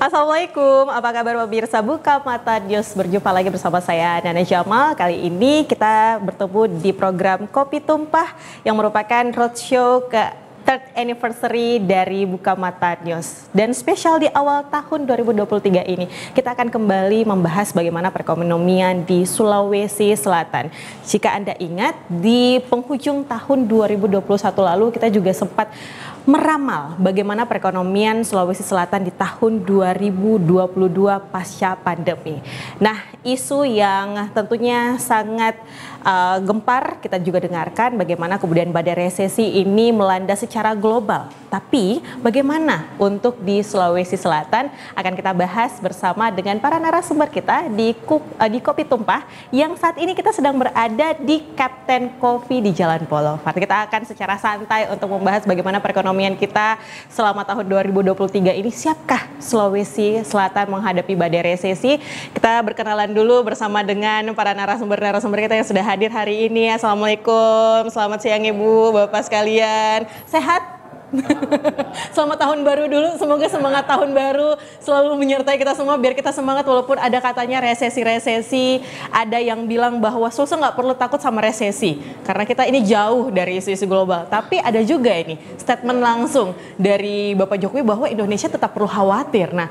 Assalamualaikum, apa kabar pemirsa Buka Mata News? Berjumpa lagi bersama saya Nana Jamal. Kali ini kita bertemu di program Kopi Tumpah yang merupakan roadshow ke third anniversary dari Buka Mata News. Dan spesial di awal tahun 2023 ini, kita akan kembali membahas bagaimana perekonomian di Sulawesi Selatan. Jika Anda ingat, di penghujung tahun 2021 lalu kita juga sempat meramal bagaimana perekonomian Sulawesi Selatan di tahun 2022 pasca pandemi. Nah, isu yang tentunya sangat gempar kita juga dengarkan bagaimana kemudian badai resesi ini melanda secara global. Tapi bagaimana untuk di Sulawesi Selatan akan kita bahas bersama dengan para narasumber kita di Kopi Tumpah yang saat ini kita sedang berada di Kapten Coffee di Jalan Boulevard. Kita akan secara santai untuk membahas bagaimana perekonomian kita selama tahun 2023 ini. Siapkah Sulawesi Selatan menghadapi badai resesi? Kita berkenalan dulu bersama dengan para narasumber kita yang sudah hadir hari ini. Assalamualaikum, selamat siang Ibu, Bapak sekalian. Sehat? Selamat tahun baru dulu, semoga semangat tahun baru selalu menyertai kita semua biar kita semangat walaupun ada katanya resesi-resesi, ada yang bilang bahwa Sulsel nggak perlu takut sama resesi karena kita ini jauh dari isu-isu global. Tapi ada juga ini statement langsung dari Bapak Jokowi bahwa Indonesia tetap perlu khawatir. Nah,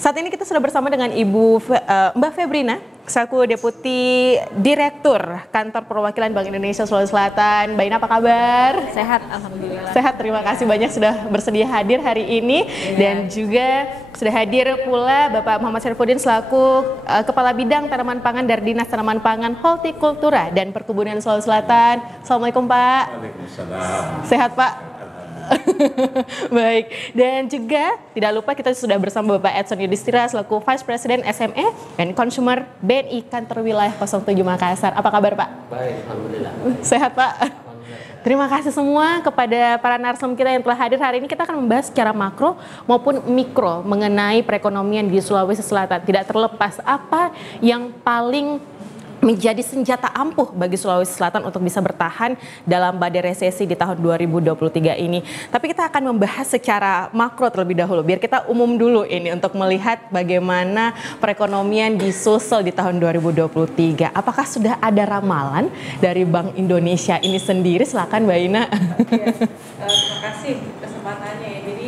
saat ini kita sudah bersama dengan Mbak Febrina selaku Deputi Direktur Kantor Perwakilan Bank Indonesia Sulawesi Selatan. Mbak Ina, apa kabar? Sehat, alhamdulillah. Sehat, terima kasih banyak sudah bersedia hadir hari ini. Dan juga sudah hadir pula Bapak Muhammad Syarifuddin selaku Kepala Bidang Tanaman Pangan dari Dinas Tanaman Pangan, Hortikultura dan Perkebunan Sulawesi Selatan. Assalamualaikum Pak. Waalaikumsalam. Sehat Pak? Baik, dan juga tidak lupa kita sudah bersama Bapak Edson Yudhistira selaku Vice President SME dan Consumer BNI Kantor Wilayah 07 Makassar. Apa kabar Pak? Baik, alhamdulillah. Sehat Pak? Terima kasih semua kepada para narasumber kita yang telah hadir hari ini. Kita akan membahas secara makro maupun mikro mengenai perekonomian di Sulawesi Selatan. Tidak terlepas apa yang paling menjadi senjata ampuh bagi Sulawesi Selatan untuk bisa bertahan dalam badai resesi di tahun 2023 ini. Tapi kita akan membahas secara makro terlebih dahulu, biar kita umum dulu ini untuk melihat bagaimana perekonomian di Sulsel di tahun 2023. Apakah sudah ada ramalan dari Bank Indonesia ini sendiri? Silakan Mbak Ina. Ya, terima kasih kesempatannya ya. Jadi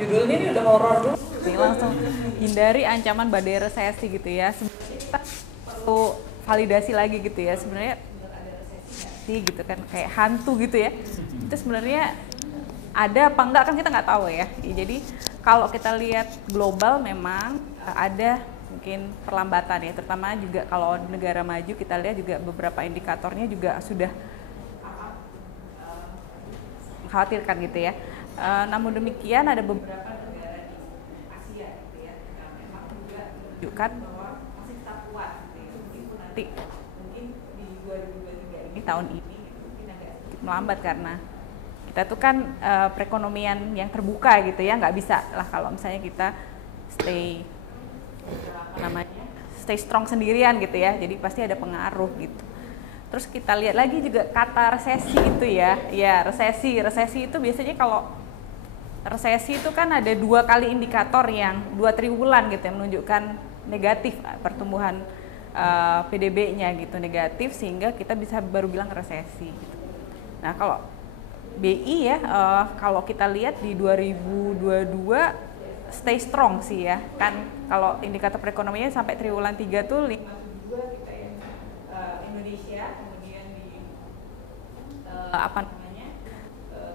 judulnya ini udah horor dulu. Langsung hindari ancaman badai resesi gitu ya. Sebenarnya kita perlu validasi lagi gitu ya, sebenarnya ada resesi gitu kan, kayak hantu gitu ya. Itu sebenarnya ada apa enggak kan kita nggak tahu ya. Jadi kalau kita lihat global memang ada mungkin perlambatan ya, terutama juga kalau negara maju kita lihat juga beberapa indikatornya juga sudah mengkhawatirkan gitu ya. Namun demikian ada beberapa negara di Asia gitu ya, yang memang juga menunjukkan bahwa masih tetap kuat. Mungkin di 2023 ini tahun ini mungkin agak sedikit melambat karena kita tuh kan perekonomian yang terbuka gitu ya, nggak bisa lah kalau misalnya kita stay strong sendirian gitu ya, jadi pasti ada pengaruh gitu. Terus kita lihat lagi juga kata resesi itu ya resesi itu biasanya kalau resesi itu kan ada dua kali indikator yang 2 triwulan gitu yang menunjukkan negatif pertumbuhan PDB-nya gitu negatif sehingga kita bisa baru bilang resesi gitu. Nah kalau BI ya kalau kita lihat di 2022 stay strong sih ya kan, kalau indikator perekonomiannya sampai triwulan 3 tuh 5,2 gitu ya. Indonesia kemudian di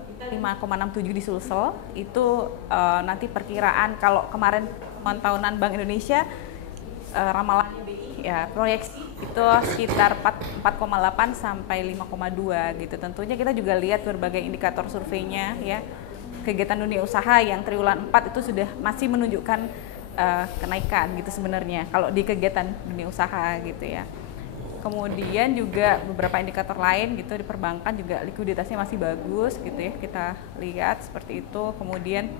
kita 5,67 di Sulsel itu nanti perkiraan kalau kemarin tahunan Bank Indonesia ramalannya BI ya proyeksi itu sekitar 4,8 sampai 5,2 gitu. Tentunya kita juga lihat berbagai indikator surveinya ya. Kegiatan dunia usaha yang triwulan 4 itu sudah masih menunjukkan kenaikan gitu sebenarnya kalau di kegiatan dunia usaha gitu ya. Kemudian juga beberapa indikator lain gitu di perbankan juga likuiditasnya masih bagus gitu ya. Kita lihat seperti itu. Kemudian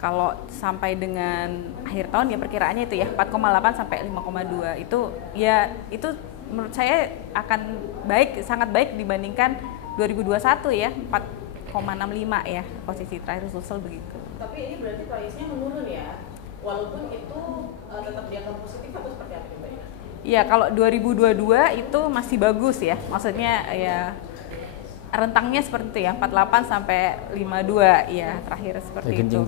kalau sampai dengan akhir tahun ya perkiraannya itu ya 4,8 sampai 5,2 itu ya itu menurut saya akan baik, sangat baik dibandingkan 2021 ya ya, posisi terakhir Sulsel begitu. Tapi ini berarti price-nya menurun ya, walaupun itu tetap di angka positif atau seperti apa Mbak Ina? Iya, kalau 2022 itu masih bagus ya, maksudnya ya rentangnya seperti itu ya, 48 sampai 52 ya, terakhir seperti itu.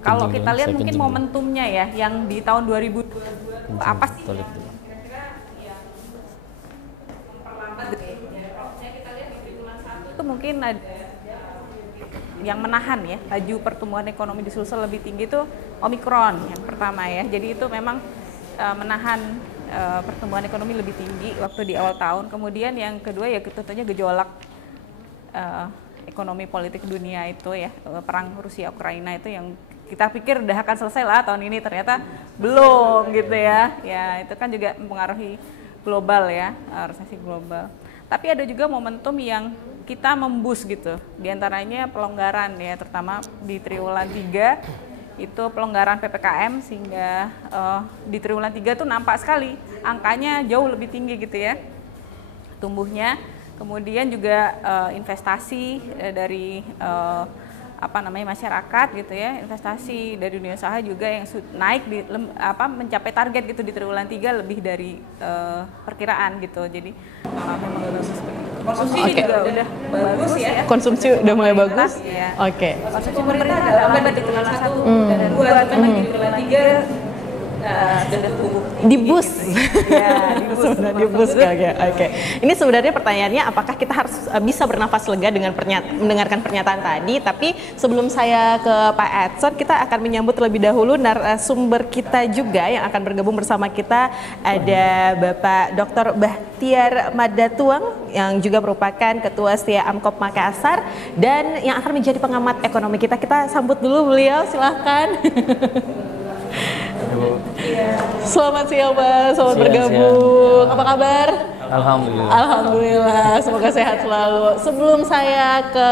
Kalau kita lihat mungkin momentumnya ya, yang di tahun 2022 apa sih? Kira-kira yang memperlambat gitu ya. Kalau kita lihat di triwulan 1 itu mungkin ada yang menahan ya laju pertumbuhan ekonomi di Sulsel lebih tinggi itu Omikron yang pertama ya. Jadi itu memang menahan pertumbuhan ekonomi lebih tinggi waktu di awal tahun. Kemudian yang kedua ya tentunya gejolak ekonomi politik dunia itu ya, perang Rusia Ukraina itu yang kita pikir udah akan selesai lah tahun ini, ternyata belum gitu ya. Ya itu kan juga mempengaruhi global ya, resesi global. Tapi ada juga momentum yang kita membus gitu, diantaranya pelonggaran ya, terutama di triwulan 3 itu pelonggaran PPKM sehingga di triwulan 3 tuh nampak sekali angkanya jauh lebih tinggi gitu ya tumbuhnya. Kemudian juga investasi dari masyarakat gitu ya, investasi dari dunia usaha juga yang naik mencapai target gitu di triwulan 3 lebih dari perkiraan gitu. Jadi memang bagus. Konsumsi juga udah bagus ya. Konsumsi udah mulai bagus. Ya. Oke. Konsumsi pemerintah ada lambat di triwulan 1 dan 2, tapi di triwulan 3 sudah tumbuh. Di bus. Ya, di bus. Oke. Ini sebenarnya pertanyaannya, apakah kita harus bisa bernafas lega dengan mendengarkan pernyataan tadi? Tapi sebelum saya ke Pak Edson, kita akan menyambut terlebih dahulu narasumber kita juga yang akan bergabung bersama kita. Ada Bapak Dr. Bahtiar Madatuang yang juga merupakan Ketua Setia Amkop Makassar dan yang akan menjadi pengamat ekonomi kita. Kita sambut dulu beliau, silahkan. Selamat siang Pak, selamat bergabung. Apa kabar? Alhamdulillah. Alhamdulillah, semoga sehat selalu. Sebelum saya ke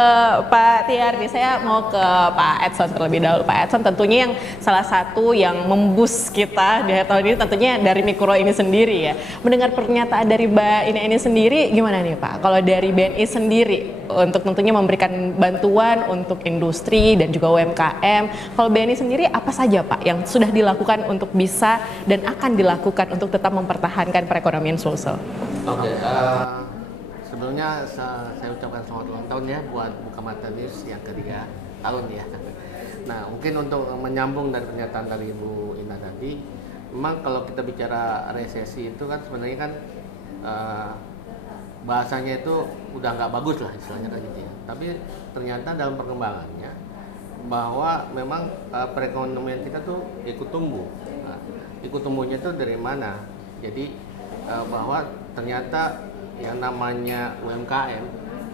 Pak Tiar nih, saya mau ke Pak Edson terlebih dahulu. Pak Edson tentunya yang salah satu yang memboost kita di tahun ini tentunya dari Mikro ini sendiri ya. Mendengar pernyataan dari Mbak Ina ini sendiri, gimana nih Pak? Kalau dari BNI sendiri untuk tentunya memberikan bantuan untuk industri dan juga UMKM. Kalau BNI sendiri apa saja Pak yang sudah dilakukan untuk bisa dan akan dilakukan untuk tetap mempertahankan perekonomian Sulsel? Oke, sebelumnya saya ucapkan selamat ulang tahun ya buat Buka Mata News yang ketiga tahun ya. Nah, mungkin untuk menyambung dari pernyataan dari Ibu Ina tadi, memang kalau kita bicara resesi itu kan sebenarnya kan bahasanya itu udah nggak bagus lah istilahnya kayak gitu ya. Tapi ternyata dalam perkembangannya bahwa memang perekonomian kita tuh ikut tumbuh. Nah, ikut tumbuhnya itu dari mana? Jadi bahwa ternyata yang namanya UMKM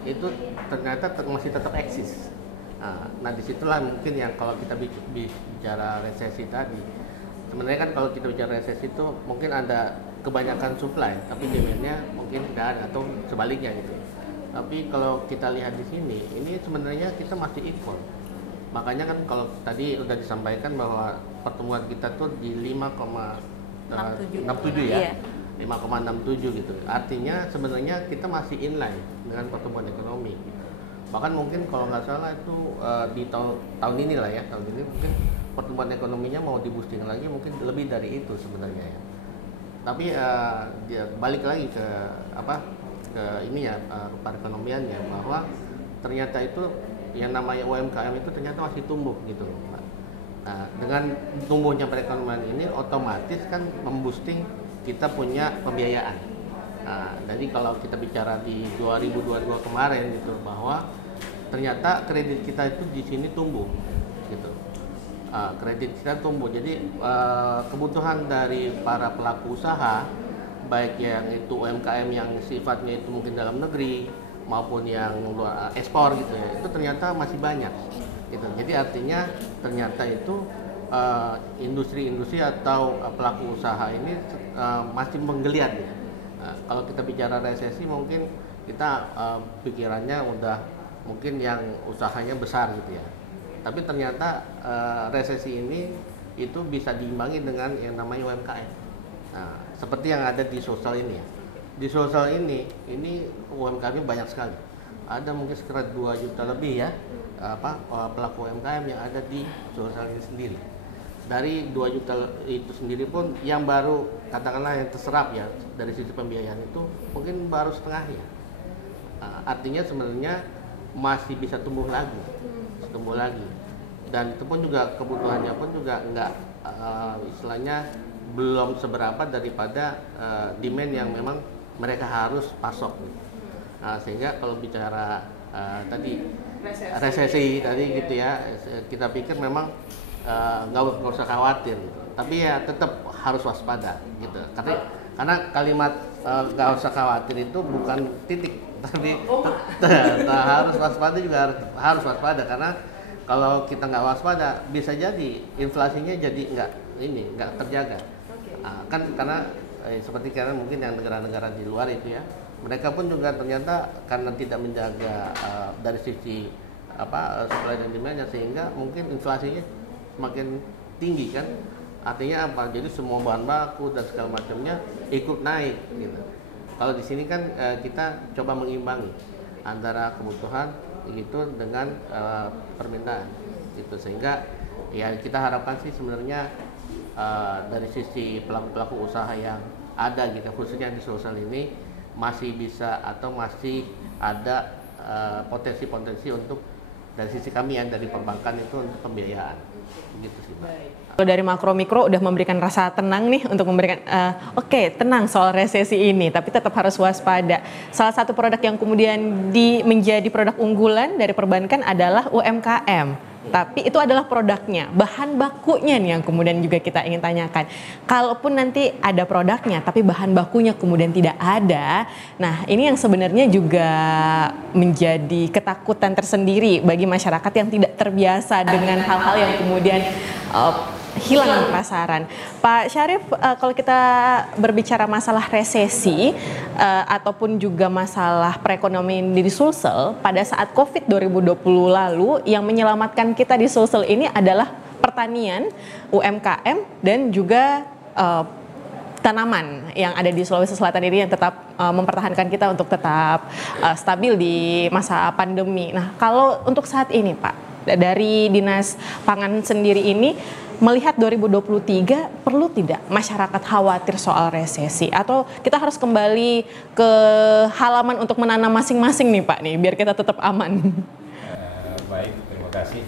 itu ternyata masih tetap eksis. Nah disitulah mungkin yang kalau kita bicara resesi tadi, sebenarnya kan kalau kita bicara resesi itu mungkin ada kebanyakan supply, tapi demand-nya mungkin tidak ada atau sebaliknya gitu. Tapi kalau kita lihat di sini, ini sebenarnya kita masih equal. Makanya kan kalau tadi sudah disampaikan bahwa pertumbuhan kita tuh di 5,67 ya. Iya. 5,67 gitu. Artinya sebenarnya kita masih inline dengan pertumbuhan ekonomi. Bahkan mungkin kalau nggak salah itu di tahun ini lah ya, tahun ini mungkin pertumbuhan ekonominya mau di-boosting lagi mungkin lebih dari itu sebenarnya ya. Tapi balik lagi ke perekonomiannya bahwa ternyata itu yang namanya UMKM itu ternyata masih tumbuh gitu loh. Nah, dengan tumbuhnya perekonomian ini otomatis kan memboosting kita punya pembiayaan. Nah, jadi kalau kita bicara di 2022 kemarin gitu bahwa ternyata kredit kita itu di sini tumbuh gitu. Kredit kita tumbuh. Jadi kebutuhan dari para pelaku usaha baik yang itu UMKM yang sifatnya itu mungkin dalam negeri maupun yang luar ekspor gitu ya, itu ternyata masih banyak gitu. Jadi artinya ternyata itu industri-industri atau pelaku usaha ini masih menggeliat ya. Kalau kita bicara resesi mungkin kita pikirannya udah mungkin yang usahanya besar gitu ya. Tapi ternyata resesi ini itu bisa diimbangi dengan yang namanya UMKM. Nah, seperti yang ada di Sulsel ini ya. Di Sulsel ini UMKM banyak sekali. ada mungkin sekitar 2 juta lebih ya pelaku UMKM yang ada di Sulsel ini sendiri. Dari 2 juta itu sendiri pun yang baru katakanlah yang terserap ya dari sisi pembiayaan itu mungkin baru setengahnya. Artinya sebenarnya masih bisa tumbuh lagi, dan itu pun juga kebutuhannya pun juga nggak istilahnya belum seberapa daripada demand yang memang mereka harus pasok. Sehingga kalau bicara tadi resesi tadi gitu ya, kita pikir memang nggak usah khawatir, tapi ya tetap harus waspada gitu. Karena kalimat nggak usah khawatir itu bukan titik, tapi harus waspada juga harus waspada, karena kalau kita nggak waspada bisa jadi inflasinya jadi nggak terjaga. Karena seperti mungkin yang negara-negara di luar itu ya, mereka pun juga ternyata karena tidak menjaga dari sisi supply dan demand, sehingga mungkin inflasinya semakin tinggi kan. Artinya apa? Jadi semua bahan baku dan segala macamnya ikut naik gitu. Kalau di sini kan kita coba mengimbangi antara kebutuhan gitu dengan permintaan gitu, sehingga ya kita harapkan sih sebenarnya dari sisi pelaku-pelaku usaha yang ada gitu, khususnya di Sulsel ini masih bisa atau masih ada potensi-potensi untuk dari sisi kami yang dari perbankan itu untuk pembiayaan gitu sih, Mbak. Kalau dari makro mikro udah memberikan rasa tenang nih untuk memberikan oke, tenang soal resesi ini, tapi tetap harus waspada. Salah satu produk yang kemudian menjadi produk unggulan dari perbankan adalah UMKM. Tapi itu adalah produknya, bahan bakunya nih yang kemudian juga kita ingin tanyakan. Kalaupun nanti ada produknya, tapi bahan bakunya kemudian tidak ada, nah ini yang sebenarnya juga menjadi ketakutan tersendiri bagi masyarakat yang tidak terbiasa dengan hal-hal yang kemudian hilang di pasaran. Pak Syarif, kalau kita berbicara masalah resesi ataupun juga masalah perekonomian di Sulsel pada saat COVID 2020 lalu, yang menyelamatkan kita di Sulsel ini adalah pertanian, UMKM, dan juga tanaman yang ada di Sulawesi Selatan ini yang tetap mempertahankan kita untuk tetap stabil di masa pandemi. Nah, kalau untuk saat ini Pak, dari Dinas Pangan sendiri ini melihat 2023, perlu tidak masyarakat khawatir soal resesi, atau kita harus kembali ke halaman untuk menanam masing-masing nih Pak nih, biar kita tetap aman? Baik, terima kasih.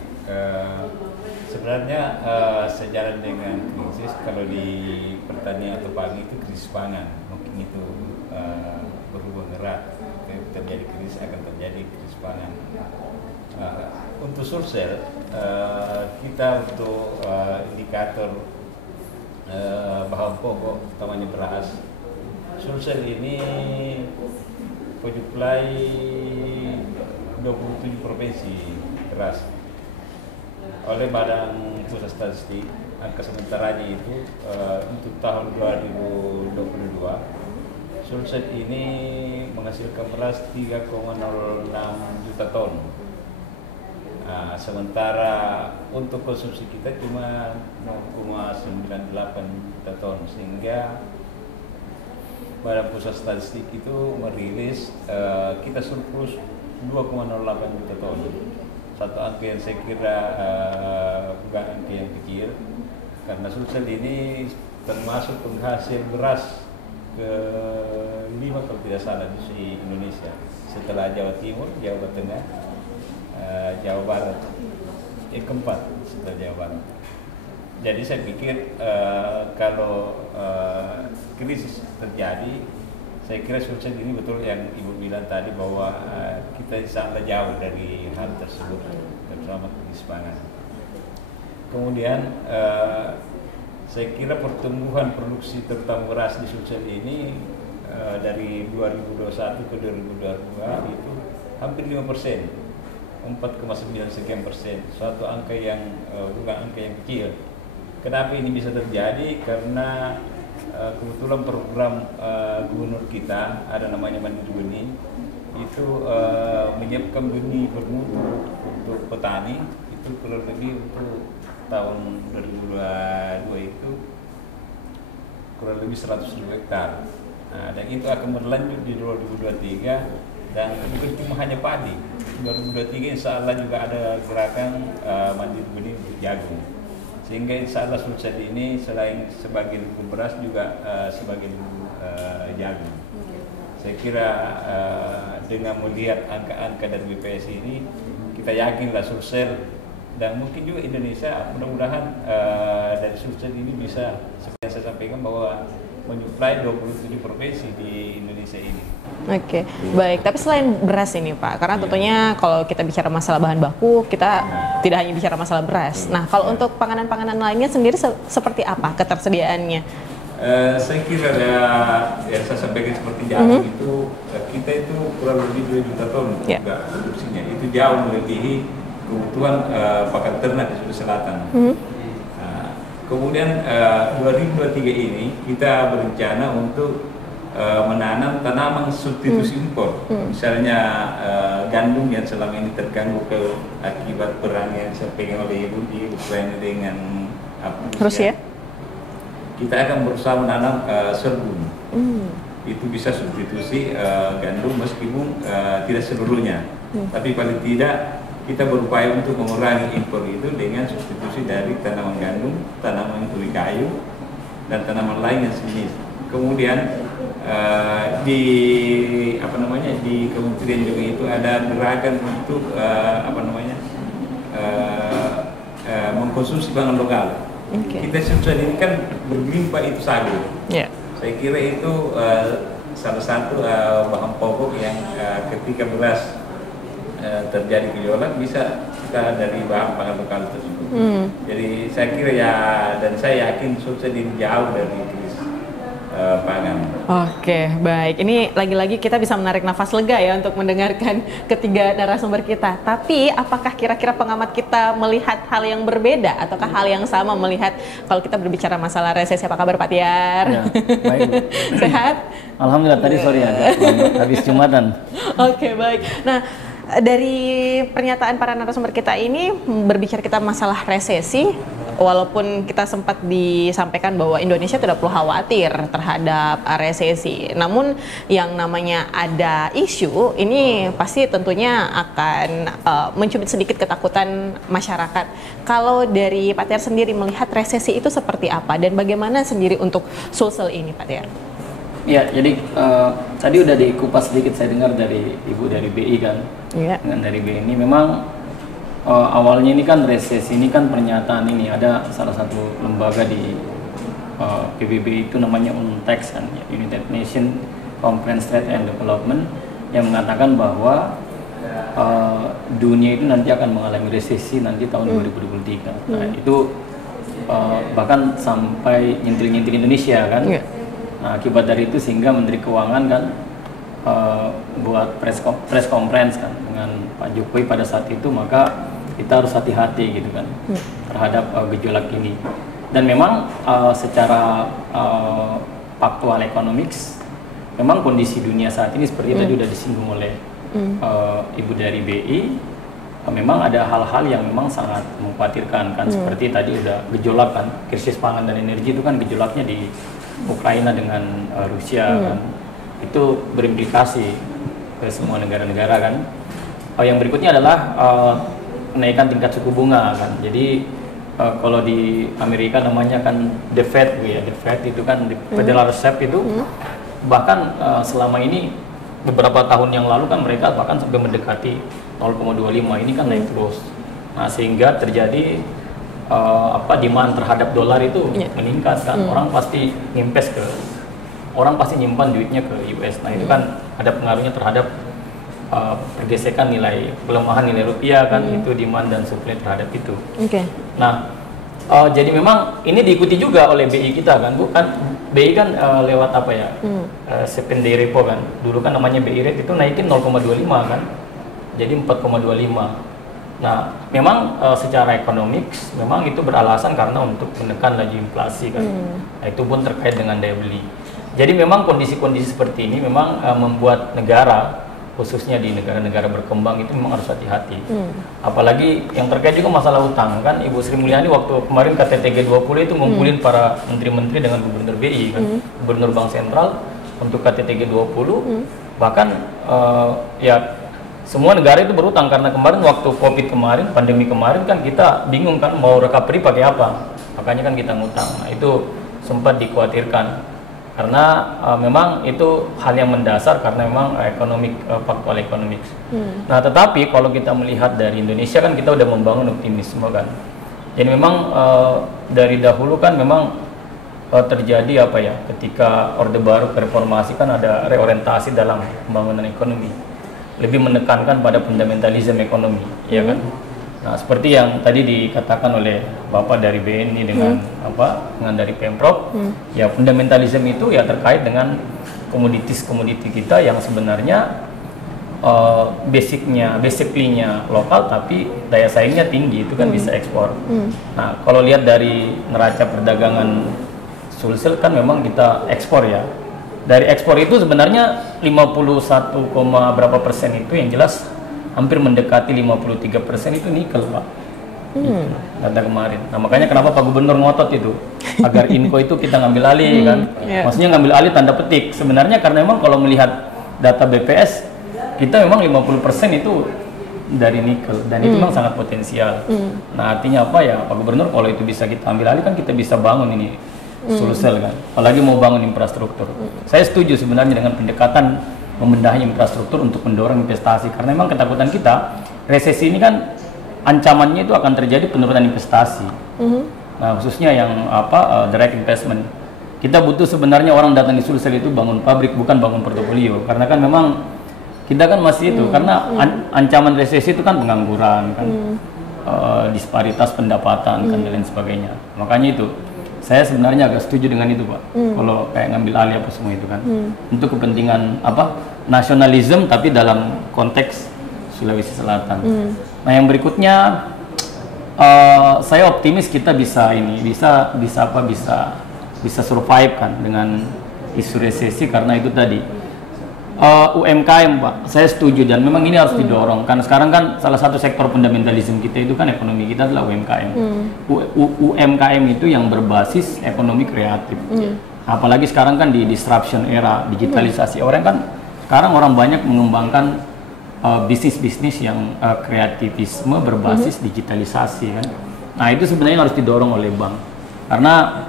Sebenarnya sejalan dengan krisis, kalau di pertanian atau pagi itu krisis pangan, mungkin itu berhubung erat, terjadi krisis akan terjadi krisis pangan. Untuk Sulsel, kita untuk indikator bahan pokok utamanya beras, Sulsel ini menyuplai 27 provinsi beras. Oleh Badan Pusat Statistik, angka sementaranya itu untuk tahun 2022, Sulsel ini menghasilkan beras 3,06 juta ton. Sementara untuk konsumsi kita cuma 0,98 juta ton, sehingga Badan Pusat Statistik itu merilis kita surplus 2,08 juta ton. Satu angka yang saya kira bukan angka yang kecil, karena Sulsel ini termasuk penghasil beras ke-5 kalau tidak salah di Indonesia, setelah Jawa Timur, Jawa Tengah, Jawa Barat, keempat setelah Jawa Barat. Jadi saya pikir kalau krisis terjadi, saya kira Sulsel ini betul yang Ibu bilang tadi, bahwa kita sangat jauh dari hal tersebut, terutama krisis pangan. Kemudian saya kira pertumbuhan produksi terutama beras di Sulsel ini dari 2021 ke 2022 itu hampir 5%. 4,9 sekian persen, suatu angka yang bukan angka yang kecil. Kenapa ini bisa terjadi? Karena kebetulan program gubernur kita ada namanya Mandiri Benih, itu menyiapkan benih bermutu untuk petani, itu kurang lebih untuk tahun 2022 itu kurang lebih 100.000 hektar. Dan itu akan berlanjut di 2023 Dan bukan cuma hanya padi. 2023 insya Allah juga ada gerakan mandiri benih untuk jagung. Sehingga insya Allah Sulsel ini selain sebagai lumbung beras juga sebagai lumbung jagung. Saya kira dengan melihat angka-angka dari BPS ini, kita yakinlah Sulsel dan mungkin juga Indonesia, mudah-mudahan dari Sulsel ini bisa seperti yang saya sampaikan bahwa menyuplai 27 provinsi di Indonesia ini. Oke, baik. Tapi selain beras ini Pak, karena tentunya kalau kita bicara masalah bahan baku, kita tidak hanya bicara masalah beras. Nah, kalau untuk panganan-panganan lainnya sendiri seperti apa ketersediaannya? Saya kira ya saya sampaikan seperti jagung itu, kita itu kurang lebih 2 juta ton juga produksinya. Itu jauh melebihi kebutuhan pakan ternak di Sulawesi Selatan. Kemudian 2023 ini kita berencana untuk menanam tanaman substitusi impor. Misalnya gandum yang selama ini terganggu akibat perang yang disampaikan oleh Ibu di Ukraina dengan Rusia. Kita akan berusaha menanam sorghum. Itu bisa substitusi gandum meskipun tidak seluruhnya. Tapi paling tidak kita berupaya untuk mengurangi impor itu dengan substitusi dari tanaman gandum, tanaman ubi kayu, dan tanaman lain yang sejenis. Kemudian di kementerian juga itu ada gerakan untuk mengkonsumsi pangan lokal. Kita Sulsel ini kan berlimpah itu sagu. Saya kira itu salah satu bahan pokok yang ketika beras terjadi gejolak bisa kita dari bahan pangan lokal tersebut. Jadi saya kira dan saya yakin Sulsel ini jauh dari krisis pangan. Oke, baik. Ini lagi-lagi kita bisa menarik nafas lega ya untuk mendengarkan ketiga narasumber kita. Tapi apakah kira-kira pengamat kita melihat hal yang berbeda ataukah hal yang sama melihat kalau kita berbicara masalah resesi? Apa kabar Pak Tiar? Ya, baik. Sehat? Alhamdulillah, tadi sorry habis Jumatan. Oke, baik. Nah, dari pernyataan para narasumber kita ini berbicara kita masalah resesi, walaupun kita sempat disampaikan bahwa Indonesia tidak perlu khawatir terhadap resesi, namun yang namanya ada isu ini pasti tentunya akan mencubit sedikit ketakutan masyarakat. Kalau dari Pak Tiar sendiri melihat resesi itu seperti apa dan bagaimana sendiri untuk Sulsel ini Pak Tiar? Ya, jadi tadi udah dikupas sedikit saya dengar dari Ibu dari BI kan. Dengan dari BI ini memang awalnya ini kan resesi ini kan pernyataan ini ada salah satu lembaga di PBB itu namanya UNTAX kan, United Nations Conference Trade and Development, yang mengatakan bahwa dunia itu nanti akan mengalami resesi nanti tahun 2023. Nah, itu bahkan sampai nyentil-nyentil Indonesia kan. Nah, akibat dari itu sehingga Menteri Keuangan kan buat press conference kan dengan Pak Jokowi pada saat itu, maka kita harus hati-hati gitu kan terhadap gejolak ini. Dan memang secara faktual economics memang kondisi dunia saat ini seperti tadi udah disinggung oleh Ibu dari BI, memang ada hal-hal yang memang sangat mengkhawatirkan kan, seperti tadi udah gejolak kan, krisis pangan dan energi itu kan gejolaknya di Ukraina dengan Rusia kan, itu berimplikasi ke semua negara-negara kan. Yang berikutnya adalah kenaikan tingkat suku bunga kan. Jadi kalau di Amerika namanya kan the Fed ya, the Fed itu kan the Federal Reserve itu bahkan selama ini beberapa tahun yang lalu kan mereka bahkan sampai mendekati 0,25, ini kan naik terus. Nah, sehingga terjadi demand terhadap dolar itu meningkat kan. Orang pasti nyimpan duitnya ke US. Nah, itu kan ada pengaruhnya terhadap pergesekan pelemahan nilai rupiah kan, itu demand dan supply terhadap itu. Nah, jadi memang ini diikuti juga oleh BI kita kan, bukan BI kan lewat apa ya, secondary repo kan, dulu kan namanya BI rate itu naikin 0,25 kan, jadi 4,25. Nah, memang secara ekonomik memang itu beralasan karena untuk menekan laju inflasi kan. Nah, itu pun terkait dengan daya beli. Jadi memang kondisi-kondisi seperti ini memang membuat negara, khususnya di negara-negara berkembang itu memang harus hati-hati. Apalagi yang terkait juga masalah utang kan, Ibu Sri Mulyani waktu kemarin KTT G20 itu ngumpulin para menteri-menteri dengan gubernur BI kan, gubernur Bank Sentral untuk KTT G20. Bahkan ya semua negara itu berutang, karena kemarin waktu COVID kemarin, pandemi kemarin kan kita bingung kan mau recovery pakai apa. Makanya kan kita ngutang. Nah, itu sempat dikhawatirkan karena memang itu hal yang mendasar karena memang faktual ekonomik. Nah, tetapi kalau kita melihat dari Indonesia kan kita udah membangun optimisme kan. Jadi memang dari dahulu kan memang terjadi apa ya, ketika Orde Baru reformasi kan ada reorientasi dalam pembangunan ekonomi, lebih menekankan pada fundamentalisme ekonomi, ya kan. Nah, seperti yang tadi dikatakan oleh Bapak dari BNI dengan dengan dari Pemprov, ya fundamentalisme itu ya terkait dengan komoditi kita yang sebenarnya basically-nya lokal tapi daya saingnya tinggi, itu kan bisa ekspor. Nah, kalau lihat dari neraca perdagangan Sulsel kan memang kita ekspor ya. Dari ekspor itu sebenarnya 51, berapa persen itu yang jelas hampir mendekati 53% itu nikel, Pak. Data kemarin. Nah, makanya kenapa Pak Gubernur ngotot itu agar Inco itu kita ngambil alih kan. Maksudnya ngambil alih tanda petik. Sebenarnya karena memang kalau melihat data BPS kita memang 50% itu dari nikel dan itu memang sangat potensial. Nah, artinya apa ya, Pak Gubernur, kalau itu bisa kita ambil alih kan kita bisa bangun ini Sulsel kan. Apalagi mau bangun infrastruktur. Saya setuju sebenarnya dengan pendekatan membenahi infrastruktur untuk mendorong investasi, karena memang ketakutan kita resesi ini kan ancamannya itu akan terjadi penurunan investasi. Nah, khususnya yang direct investment. Kita butuh sebenarnya orang datang di Sulsel itu bangun pabrik, bukan bangun portofolio, karena kan memang kita kan masih itu karena ancaman resesi itu kan pengangguran kan, disparitas pendapatan kan dan lain sebagainya. Makanya itu saya sebenarnya agak setuju dengan itu, Pak. Kalau kayak ngambil alih apa semua itu kan, untuk kepentingan nasionalisme tapi dalam konteks Sulawesi Selatan. Nah, yang berikutnya saya optimis kita bisa survive kan dengan isu resesi, karena itu tadi UMKM, Pak. Saya setuju dan memang ini harus didorong kan. Sekarang kan salah satu sektor fundamentalisme kita itu kan ekonomi kita adalah UMKM. UMKM itu yang berbasis ekonomi kreatif. Apalagi sekarang kan di disruption era digitalisasi, sekarang orang banyak mengembangkan bisnis-bisnis yang kreativisme berbasis digitalisasi kan. Nah, itu sebenarnya harus didorong oleh bank, karena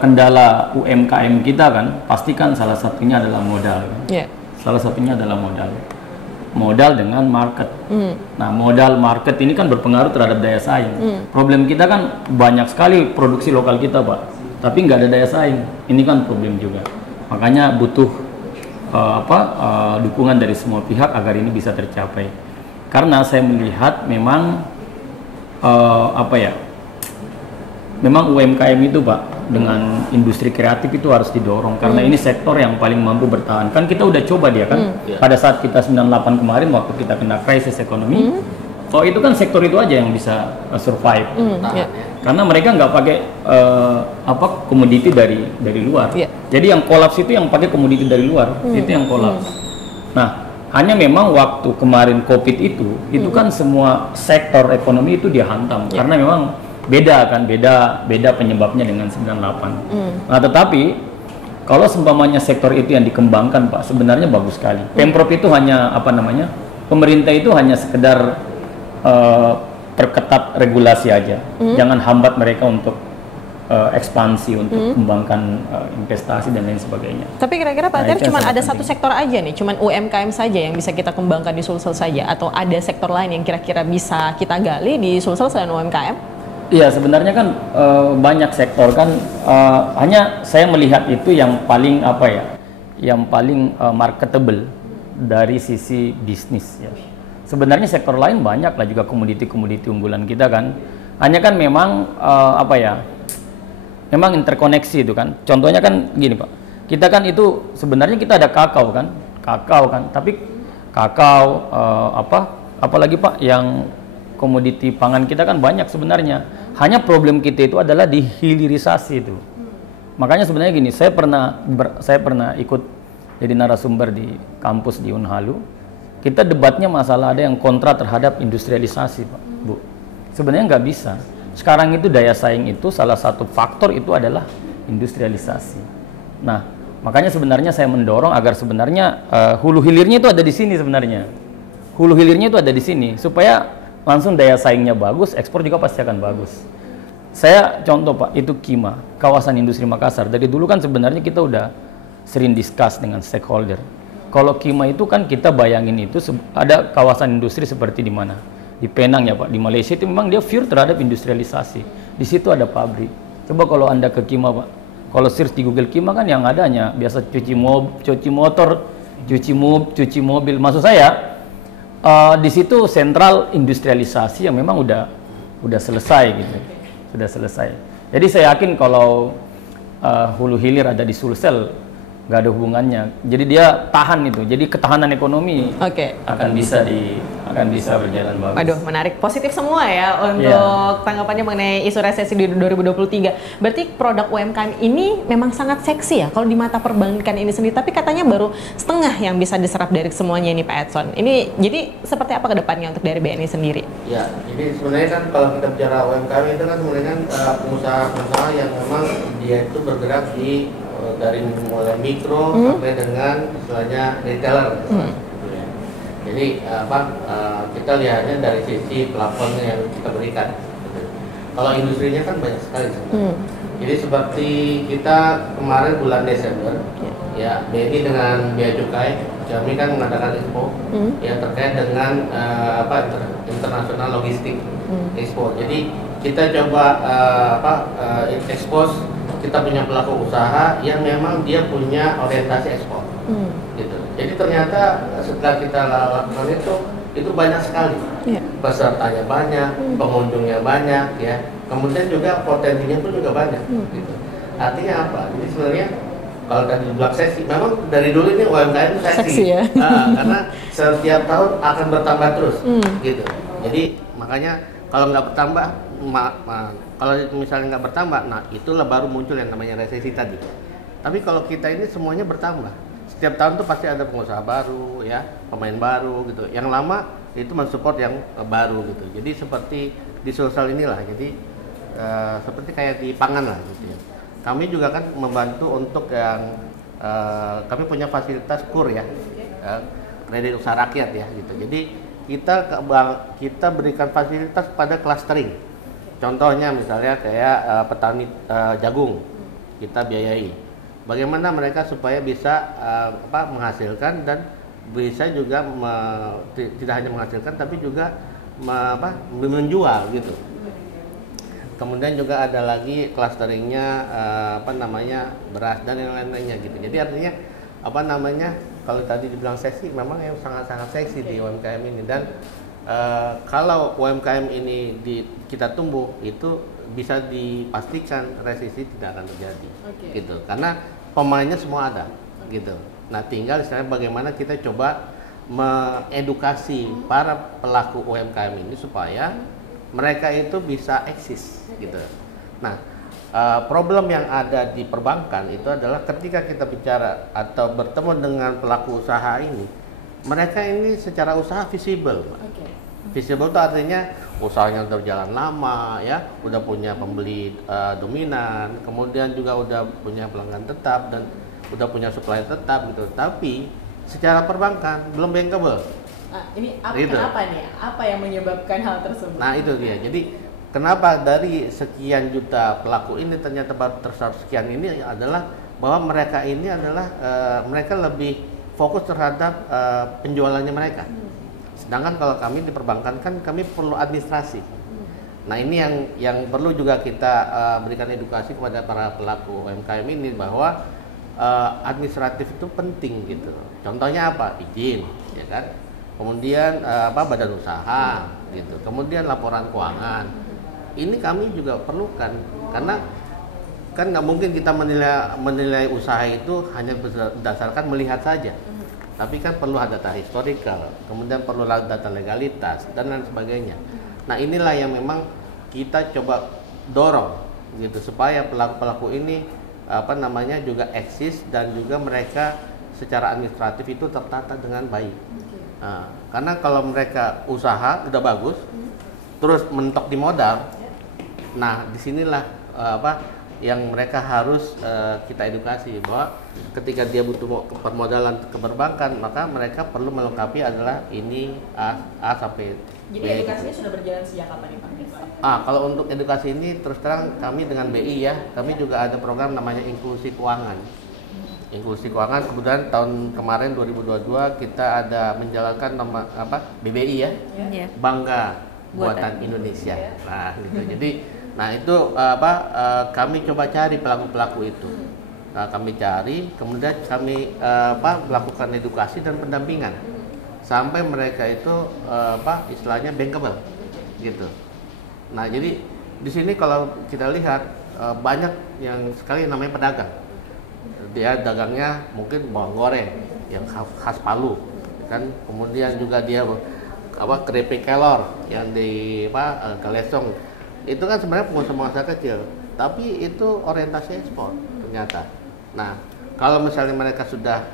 kendala UMKM kita kan pasti kan salah satunya adalah modal kan? Salah satunya adalah modal dengan market. Nah, modal market ini kan berpengaruh terhadap daya saing. Problem kita kan banyak sekali produksi lokal kita, Pak, tapi nggak ada daya saing. Ini kan problem juga, makanya butuh dukungan dari semua pihak agar ini bisa tercapai. Karena saya melihat memang memang UMKM itu, Pak, dengan industri kreatif itu harus didorong, karena ini sektor yang paling mampu bertahan. Kan kita udah coba dia kan, pada saat kita 98 kemarin waktu kita kena krisis ekonomi, itu kan sektor itu aja yang bisa survive. Karena mereka nggak pakai komoditi dari luar. Jadi yang kolaps itu yang pakai komoditi dari luar, itu yang kolaps. Nah, hanya memang waktu kemarin COVID itu kan semua sektor ekonomi itu dia hantam, karena memang beda penyebabnya dengan 98. Nah, tetapi kalau seumpamanya sektor itu yang dikembangkan, Pak, sebenarnya bagus sekali. Pemprov itu hanya pemerintah itu hanya sekedar perketat regulasi aja, jangan hambat mereka untuk ekspansi, untuk kembangkan investasi dan lain sebagainya. Tapi kira-kira Pak Ter, cuma ada satu sektor aja nih, cuma UMKM saja yang bisa kita kembangkan di Sulsel saja, atau ada sektor lain yang kira-kira bisa kita gali di Sulsel selain UMKM? Iya, sebenarnya kan banyak sektor kan, hanya saya melihat itu yang paling marketable dari sisi bisnis ya. Sebenarnya sektor lain banyak lah juga komoditi-komoditi unggulan kita kan. Hanya kan memang memang interkoneksi itu kan. Contohnya kan gini, Pak. Kita kan itu sebenarnya kita ada kakao kan, tapi kakao apalagi, Pak, yang komoditi pangan kita kan banyak sebenarnya. Hanya problem kita itu adalah di hilirisasi itu. Makanya sebenarnya gini, saya pernah ikut jadi narasumber di kampus di Unhalu. Kita debatnya masalah ada yang kontra terhadap industrialisasi, Pak, Bu. Sebenarnya nggak bisa. Sekarang itu daya saing itu salah satu faktor itu adalah industrialisasi. Nah, Makanya sebenarnya saya mendorong agar sebenarnya hulu hilirnya itu ada di sini sebenarnya. Hulu hilirnya itu ada di sini supaya langsung daya saingnya bagus, ekspor juga pasti akan bagus. Saya contoh Pak, itu KIMA, kawasan industri Makassar. Dari dulu kan sebenarnya kita udah sering discuss dengan stakeholder. Kalau KIMA itu kan kita bayangin itu ada kawasan industri seperti di mana? Di Penang ya Pak, di Malaysia itu memang dia pure terhadap industrialisasi. Di situ ada pabrik. Coba kalau Anda ke KIMA Pak, kalau search di Google KIMA kan yang adanya biasa cuci motor, cuci mobil. Maksud saya di situ sentral industrialisasi yang memang udah selesai gitu, sudah selesai. Jadi saya yakin kalau hulu hilir ada di Sulsel nggak ada hubungannya. Jadi dia tahan itu. Jadi ketahanan ekonomi akan bisa berjalan bagus. Waduh, menarik. Positif semua ya untuk tanggapannya mengenai isu resesi di 2023. Berarti produk UMKM ini memang sangat seksi ya kalau di mata perbankan ini sendiri. Tapi katanya baru setengah yang bisa diserap dari semuanya ini Pak Edson. Ini jadi seperti apa ke depannya untuk dari BNI sendiri? Ya, jadi sebenarnya kan kalau kita bicara UMKM itu kan sebenarnya kan pengusaha-pengusaha yang memang dia itu bergerak di dari mulai mikro sampai dengan istilahnya retailer. Jadi kita lihatnya dari sisi plafon yang kita berikan. Kalau industrinya kan banyak sekali sebenarnya. Jadi seperti kita kemarin bulan Desember, ya BNI dengan Bea Cukai kami kan mengadakan expo yang terkait dengan internasional logistik expo. Jadi kita coba expose kita punya pelaku usaha yang memang dia punya orientasi ekspor, gitu. Jadi ternyata setelah kita lakukan itu banyak sekali, pesertanya banyak, pengunjungnya banyak, ya. Kemudian juga potensinya pun juga banyak, gitu. Artinya apa? Jadi sebenarnya kalau tadi bilang seksi, memang dari dulu ini UMKM itu seksi ya? Karena setiap tahun akan bertambah terus, gitu. Jadi makanya kalau nggak bertambah, kalau misalnya nggak bertambah, nah itulah baru muncul yang namanya resesi tadi. Tapi kalau kita ini semuanya bertambah, setiap tahun tuh pasti ada pengusaha baru, ya, pemain baru, gitu. Yang lama itu mensupport yang baru, gitu. Jadi seperti di Sulsel inilah, jadi seperti kayak di pangan lah, gitu ya. Kami juga kan membantu untuk yang kami punya fasilitas KUR ya, kredit usaha rakyat ya, gitu. Jadi kita berikan fasilitas pada clustering. Contohnya misalnya kayak petani jagung, kita biayai. Bagaimana mereka supaya bisa menghasilkan dan bisa juga tidak hanya menghasilkan tapi juga menjual gitu. Kemudian juga ada lagi clusteringnya beras dan yang lain-lainnya gitu. Jadi artinya kalau tadi dibilang seksi, memang yang sangat-sangat seksi di UMKM ini. Dan kalau UMKM ini kita tumbuh, itu bisa dipastikan resesi tidak akan terjadi, gitu. Karena pemainnya semua ada, gitu. Nah, tinggal misalnya bagaimana kita coba mengedukasi para pelaku UMKM ini supaya mereka itu bisa eksis, gitu. Nah, problem yang ada di perbankan itu adalah ketika kita bicara atau bertemu dengan pelaku usaha ini, mereka ini secara usaha visible. Visible itu artinya usahanya udah berjalan lama, ya, udah punya pembeli dominan, kemudian juga udah punya pelanggan tetap dan udah punya supplier tetap, gitu. Tapi secara perbankan belum bankable. Kenapa nih? Apa yang menyebabkan hal tersebut? Nah itu dia. Jadi kenapa dari sekian juta pelaku ini ternyata baru terserap sekian ini adalah bahwa mereka ini adalah mereka lebih fokus terhadap penjualannya mereka. Sedangkan kalau kami di perbankan kan kami perlu administrasi. Nah ini yang perlu juga kita berikan edukasi kepada para pelaku UMKM ini bahwa administratif itu penting gitu. Contohnya apa? Izin, ya kan? Kemudian badan usaha, gitu. Kemudian laporan keuangan. Ini kami juga perlukan karena kan nggak mungkin kita menilai usaha itu hanya berdasarkan melihat saja. Tapi kan perlu ada data historical, kemudian perlu data legalitas dan lain sebagainya. Nah inilah yang memang kita coba dorong gitu supaya pelaku-pelaku ini juga eksis dan juga mereka secara administratif itu tertata dengan baik. Nah, karena kalau mereka usaha udah bagus, terus mentok di modal, nah disinilah yang mereka harus kita edukasi bahwa ketika dia butuh permodalan ke perbankan, maka mereka perlu melengkapi adalah ini A sampai B. Jadi edukasinya sudah berjalan sejak kapan nih Pak? Kalau untuk edukasi ini terus terang kami dengan BI ya, kami juga ada program namanya inklusi keuangan. Inklusi keuangan kemudian tahun kemarin 2022 kita ada menjalankan BBI ya, Bangga Buatan Indonesia. Nah, gitu. Jadi itu kami coba cari pelaku-pelaku itu. Nah, kami cari, kemudian kami melakukan edukasi dan pendampingan sampai mereka itu istilahnya bankable gitu. Nah, jadi di sini kalau kita lihat banyak yang sekali namanya pedagang. Dia dagangnya mungkin bawang goreng yang khas Palu kan, kemudian juga dia keripik kelor yang di Galesong. Itu kan sebenarnya pengusaha kecil, tapi itu orientasi ekspor ternyata. Nah, kalau misalnya mereka sudah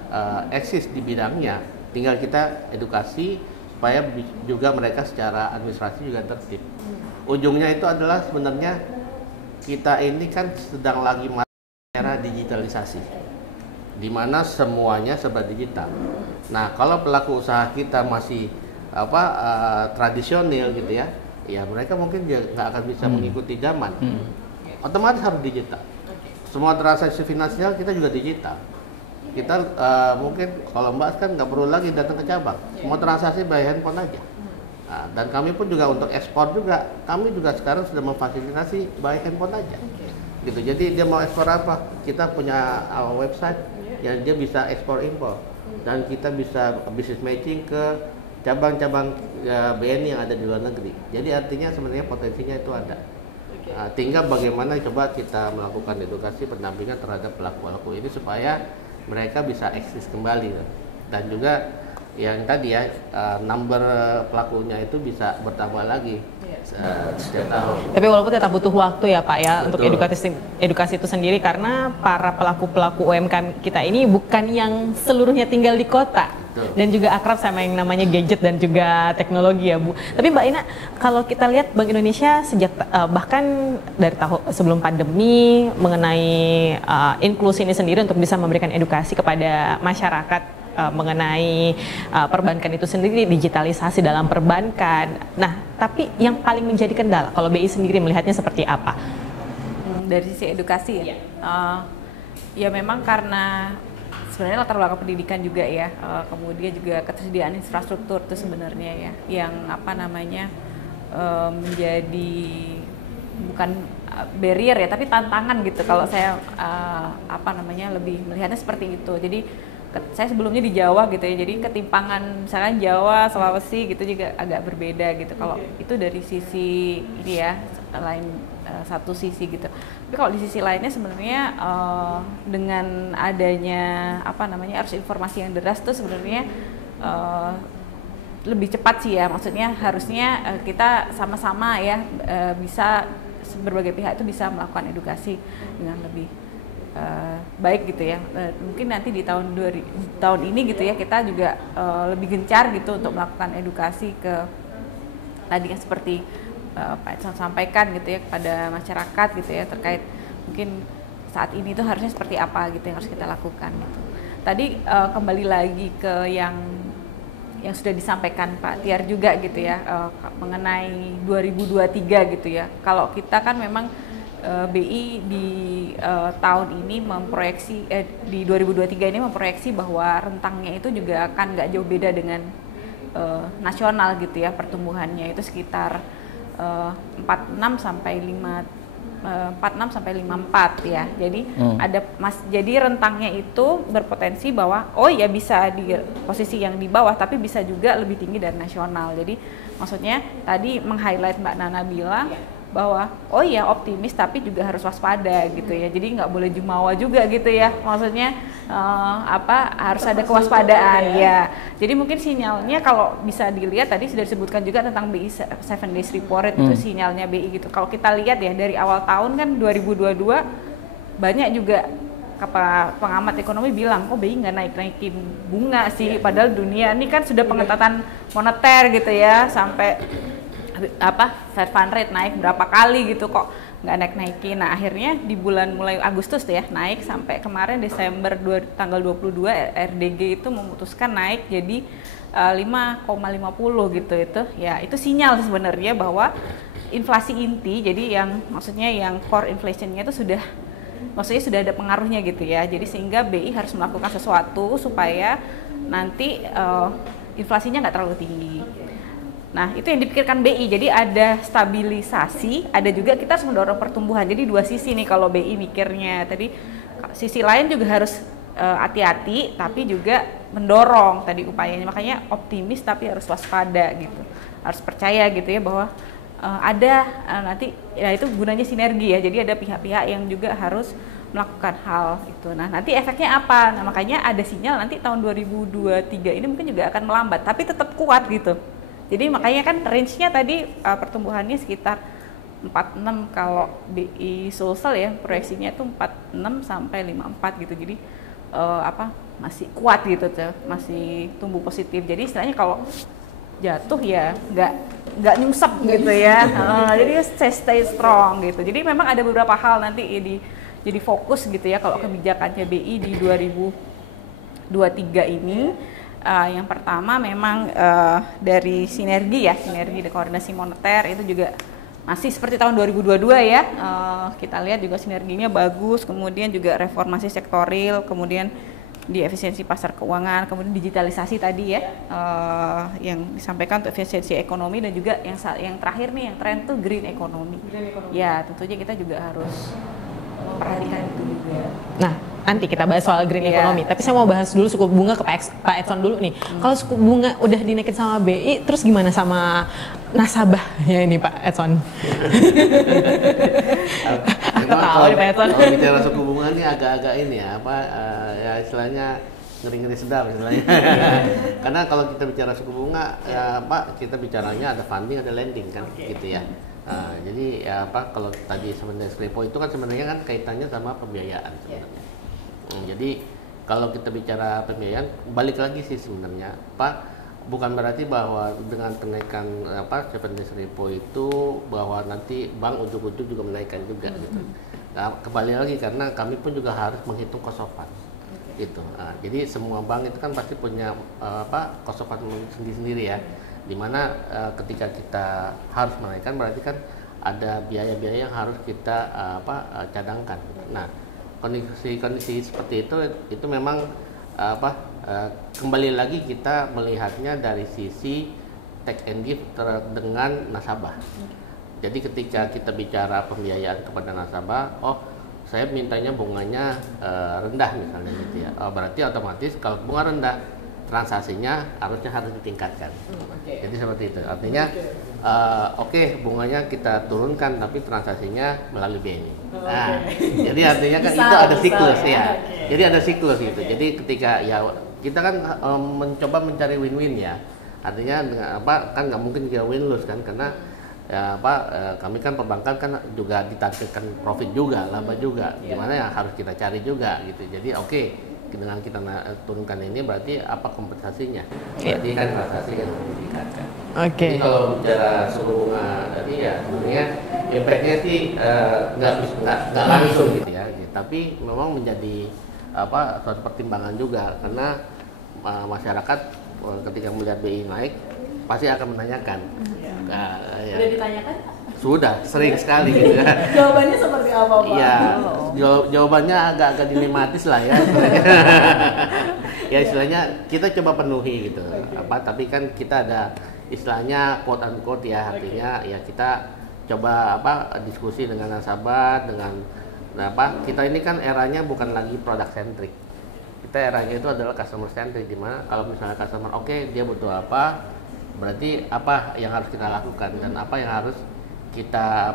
eksis di bidangnya, tinggal kita edukasi supaya juga mereka secara administrasi juga tertib. Ujungnya itu adalah sebenarnya kita ini kan sedang lagi era digitalisasi, di mana semuanya serba digital. Nah, kalau pelaku usaha kita masih tradisional gitu ya, mereka mungkin nggak akan bisa mengikuti zaman. Otomatis harus digital. Semua transaksi finansial kita juga digital. Kita mungkin kalau Mbak kan nggak perlu lagi datang ke cabang, semua transaksi by handphone aja. Nah, dan kami pun juga untuk ekspor juga, kami juga sekarang sudah memfasilitasi by handphone aja. Gitu. Jadi dia mau ekspor apa? Kita punya website yang dia bisa ekspor impor, dan kita bisa business matching ke cabang-cabang BNI yang ada di luar negeri. Jadi artinya sebenarnya potensinya itu ada. Tinggal bagaimana coba kita melakukan edukasi pendampingan terhadap pelaku-pelaku ini supaya mereka bisa eksis kembali, dan juga yang tadi ya number pelakunya itu bisa bertambah lagi setiap tahun. Tapi walaupun tetap butuh waktu ya Pak ya. Betul. Untuk edukasi itu sendiri, karena para pelaku-pelaku UMKM kita ini bukan yang seluruhnya tinggal di kota. Betul. Dan juga akrab sama yang namanya gadget dan juga teknologi ya Bu. Tapi Mbak Ina, kalau kita lihat Bank Indonesia sejak bahkan dari tahun sebelum pandemi mengenai inklusi ini sendiri untuk bisa memberikan edukasi kepada masyarakat mengenai perbankan itu sendiri, digitalisasi dalam perbankan. Nah, tapi yang paling menjadi kendala kalau BI sendiri melihatnya seperti apa? Dari sisi edukasi ya, ya memang karena sebenarnya latar belakang pendidikan juga ya, kemudian juga ketersediaan infrastruktur itu sebenarnya ya, yang menjadi bukan barrier ya, tapi tantangan gitu. Kalau saya lebih melihatnya seperti itu. Jadi saya sebelumnya di Jawa gitu ya, jadi ketimpangan misalkan Jawa, Sulawesi gitu juga agak berbeda gitu. Kalau itu dari sisi ini ya, satu sisi gitu. Tapi kalau di sisi lainnya sebenarnya dengan adanya arus informasi yang deras tuh sebenarnya lebih cepat sih ya. Maksudnya harusnya kita sama-sama ya bisa berbagai pihak itu bisa melakukan edukasi dengan lebih baik gitu ya. Mungkin nanti di tahun ini gitu ya kita juga lebih gencar gitu untuk melakukan edukasi ke tadi kan seperti Pak Edson sampaikan gitu ya kepada masyarakat gitu ya, terkait mungkin saat ini tuh harusnya seperti apa gitu yang harus kita lakukan gitu. Tadi kembali lagi ke yang sudah disampaikan Pak Tiar juga gitu ya, mengenai 2023 gitu ya. Kalau kita kan memang BI di tahun ini memproyeksi di 2023 ini memproyeksi bahwa rentangnya itu juga akan nggak jauh beda dengan nasional gitu ya, pertumbuhannya itu sekitar 46 sampai 54 ya. Jadi jadi rentangnya itu berpotensi bahwa ya bisa di posisi yang di bawah, tapi bisa juga lebih tinggi dari nasional. Jadi maksudnya tadi meng-highlight Mbak Nana bilang bahwa optimis tapi juga harus waspada gitu ya. Jadi nggak boleh jumawa juga gitu ya. Maksudnya harus ada kewaspadaan ya. Jadi mungkin sinyalnya kalau bisa dilihat tadi sudah disebutkan juga tentang BI 7 Days Report itu sinyalnya BI gitu. Kalau kita lihat ya dari awal tahun kan 2022 banyak juga pengamat ekonomi bilang BI nggak naikin bunga sih, padahal dunia ini kan sudah pengetatan moneter gitu ya, sampai Fed Fund Rate naik berapa kali gitu, kok nggak naik-naikin. Nah akhirnya di bulan mulai Agustus tuh ya naik sampai kemarin Desember tanggal 22 RDG itu memutuskan naik jadi 5,50 gitu. Itu sinyal sebenarnya bahwa inflasi inti, jadi yang maksudnya yang core inflationnya itu sudah ada pengaruhnya gitu ya. Jadi sehingga BI harus melakukan sesuatu supaya nanti inflasinya nggak terlalu tinggi. Nah itu yang dipikirkan BI, jadi ada stabilisasi, ada juga kita harus mendorong pertumbuhan. Jadi dua sisi nih kalau BI mikirnya. Tadi sisi lain juga harus hati-hati, tapi juga mendorong tadi upayanya. Makanya optimis tapi harus waspada gitu, harus percaya gitu ya bahwa ada nanti ya itu gunanya sinergi ya. Jadi ada pihak-pihak yang juga harus melakukan hal itu. Nah nanti efeknya apa? Nah makanya ada sinyal nanti tahun 2023 ini mungkin juga akan melambat, tapi tetap kuat gitu. Jadi makanya kan range-nya tadi pertumbuhannya sekitar 46 kalau BI Sulsel ya proyeksinya itu 46 sampai 54 gitu. Jadi masih kuat gitu tuh, masih tumbuh positif. Jadi istilahnya kalau jatuh ya nggak nyungsep gitu ya. Jadi stay strong gitu. Jadi memang ada beberapa hal nanti jadi fokus gitu ya kalau kebijakannya BI di 2023 ini. Yang pertama memang dari sinergi dan koordinasi moneter itu juga masih seperti tahun 2022 ya. Kita lihat juga sinerginya bagus, kemudian juga reformasi sektoril, kemudian di efisiensi pasar keuangan, kemudian digitalisasi tadi ya, yang disampaikan untuk efisiensi ekonomi, dan juga yang terakhir nih yang tren tuh green economy. Ya tentunya kita juga harus perhatikan itu juga. Nah nanti kita bahas soal green economy, tapi saya mau bahas dulu suku bunga ke Pak Edson dulu nih. Kalau suku bunga udah dinaikin sama BI, terus gimana sama nasabah ya ini Pak Edson? Kalau bicara suku bunga ini agak-agak ini ya, ya istilahnya ngeri-ngeri sedap istilahnya. Karena kalau kita bicara suku bunga, ya Pak, kita bicaranya ada funding, ada lending kan, gitu ya. Jadi ya kalau tadi sebenarnya repo itu kan sebenarnya kan kaitannya sama pembiayaan sebenarnya. Jadi kalau kita bicara pembiayaan, balik lagi sih sebenarnya Pak, bukan berarti bahwa dengan kenaikan repo itu bahwa nanti bank ujuk-ujuk juga menaikkan juga gitu. Nah, kembali lagi karena kami pun juga harus menghitung cost of fund gitu. Jadi semua bank itu kan pasti punya cost of fund sendiri-sendiri ya. Dimana ketika kita harus menaikkan berarti kan ada biaya-biaya yang harus kita cadangkan. Nah kondisi seperti itu memang kembali lagi kita melihatnya dari sisi take and give dengan nasabah. Jadi ketika kita bicara pembiayaan kepada nasabah, saya mintanya bunganya rendah misalnya gitu ya. Berarti otomatis kalau bunga rendah, transaksinya harus ditingkatkan. Jadi seperti itu. Artinya bunganya kita turunkan tapi transaksinya melalui BNI. Nah, jadi artinya kan itu ada siklus ya. Jadi ada siklus gitu. Jadi ketika ya kita kan mencoba mencari win-win ya. Artinya dengan kan nggak mungkin kita win-lose kan, karena ya kami kan perbankan kan juga ditargetkan profit juga, laba juga. Gimana ya harus kita cari juga gitu. Jadi dengan kita turunkan ini berarti apa kompensasinya? Berarti kan transaksi yang ditingkatkan. Jadi kalau bicara suku bunga tadi ya sebenarnya impact-nya sih nggak langsung gitu ya. Tapi memang menjadi suatu pertimbangan juga karena masyarakat ketika melihat BI naik pasti akan menanyakan. Sudah ditanyakan? Sudah, sering sekali gitu ya. Jawabannya seperti apa Pak? Iya, jawabannya agak dilematis lah ya. Ya istilahnya kita coba penuhi gitu. Tapi kan kita ada istilahnya quote unquote ya, artinya ya kita coba diskusi dengan nasabah, dengan kita ini kan eranya bukan lagi product centric. Kita eranya itu adalah customer centric, di mana kalau misalnya customer dia butuh apa, berarti apa yang harus kita lakukan dan apa yang harus kita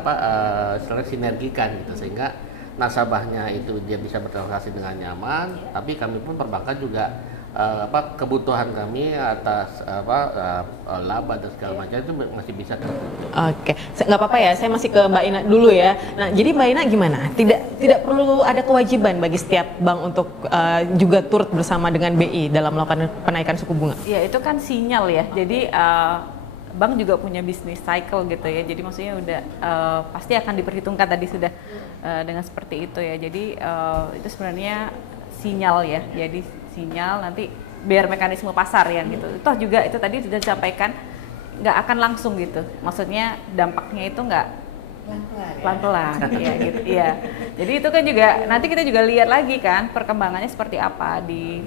sinergikan gitu, sehingga nasabahnya itu dia bisa bertransaksi dengan nyaman, tapi kami pun perbankan juga kebutuhan kami atas laba dan segala macam itu masih bisa terpenuhi. Oke, nggak apa-apa ya, saya masih ke Mbak Ina dulu ya. Nah, jadi Mbak Ina gimana? Tidak perlu ada kewajiban bagi setiap bank untuk juga turut bersama dengan BI dalam melakukan penaikan suku bunga? Ya itu kan sinyal ya. Jadi bank juga punya bisnis cycle gitu ya. Jadi maksudnya udah pasti akan diperhitungkan tadi sudah dengan seperti itu ya. Jadi itu sebenarnya sinyal ya. Jadi sinyal nanti biar mekanisme pasar yang gitu. Toh juga itu tadi sudah disampaikan nggak akan langsung gitu. Maksudnya dampaknya itu nggak pelan-pelan ya gitu ya. Jadi itu kan juga nanti kita juga lihat lagi kan perkembangannya seperti apa di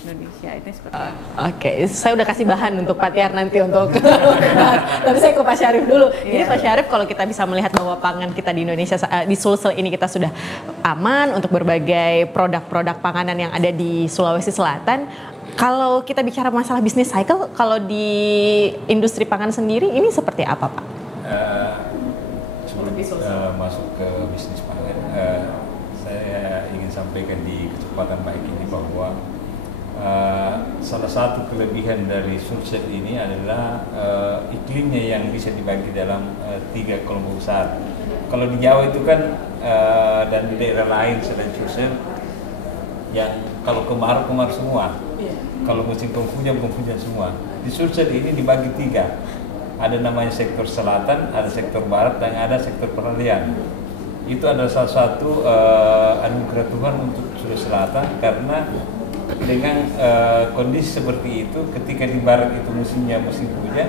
Indonesia itu seperti Oke, saya udah kasih bahan untuk Pak Tiar nanti untuk tapi saya ke Pak Syarif dulu. Jadi Pak Syarif, kalau kita bisa melihat bahwa pangan kita di Indonesia di Sulsel ini kita sudah aman untuk berbagai produk-produk panganan yang ada di Sulawesi Selatan. Kalau kita bicara masalah bisnis cycle, kalau di industri pangan sendiri ini seperti apa, Pak? Masuk ke bisnis pangan, saya ingin sampaikan di kesempatan baik ini bahwa salah satu kelebihan dari Sulsel ini adalah iklimnya yang bisa dibagi dalam 3 kelompok besar. Kalau di Jawa itu kan dan di daerah lain selain Sulsel, yang kalau kemarau semua, kalau musim penghujan semua. Di Sulsel ini dibagi 3. Ada namanya sektor selatan, ada sektor barat, dan ada sektor peralihan. Itu adalah salah satu anugerah Tuhan untuk Sulawesi Selatan, karena dengan kondisi seperti itu, ketika di barat itu musimnya musim hujan,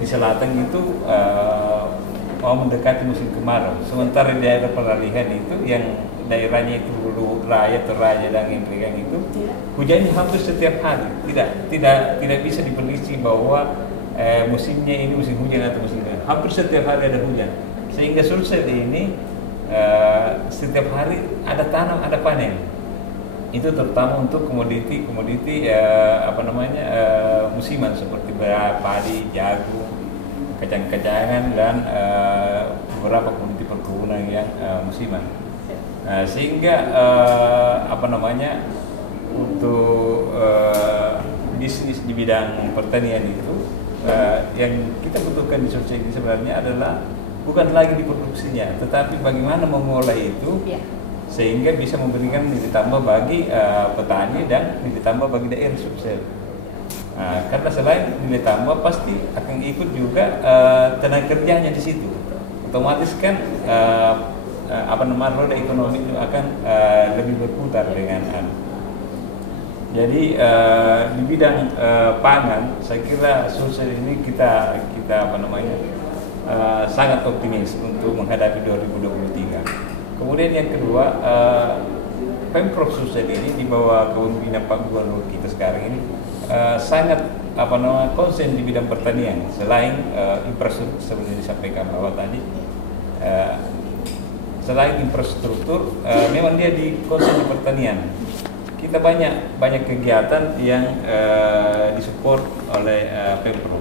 di selatan itu mau mendekati musim kemarau. Sementara di daerah peralihan itu, yang daerahnya itu Luhut Raya, Toraja, dan Empegang itu, hujannya hampir setiap hari. Tidak bisa diprediksi bahwa musimnya ini musim hujan atau musim hujan. Hampir setiap hari ada hujan, sehingga Sulsel ini setiap hari ada tanam, ada panen. Itu terutama untuk komoditi musiman seperti padi, jagung, kacang-kacangan, dan beberapa komoditi perkebunan yang musiman. Sehingga untuk bisnis di bidang pertanian itu yang kita butuhkan di Sulsel ini sebenarnya adalah bukan lagi di produksinya, tetapi bagaimana mengolah itu sehingga bisa memberikan nilai tambah bagi petani dan nilai tambah bagi daerah Sulsel. Karena selain nilai tambah pasti akan ikut juga tenaga kerjanya di situ. Otomatis kan roda ekonomi itu akan lebih berputar dengan Jadi di bidang pangan, saya kira Sulsel ini kita sangat optimis untuk menghadapi 2023. Kemudian yang kedua, Pemprov Sulsel ini di bawah kepemimpinan Pak Gubernur kita sekarang ini sangat konsen di bidang pertanian. Selain infrastruktur seperti disampaikan bahwa tadi, selain infrastruktur, memang dia di konsen di pertanian. Kita banyak kegiatan yang disupport oleh Pemprov.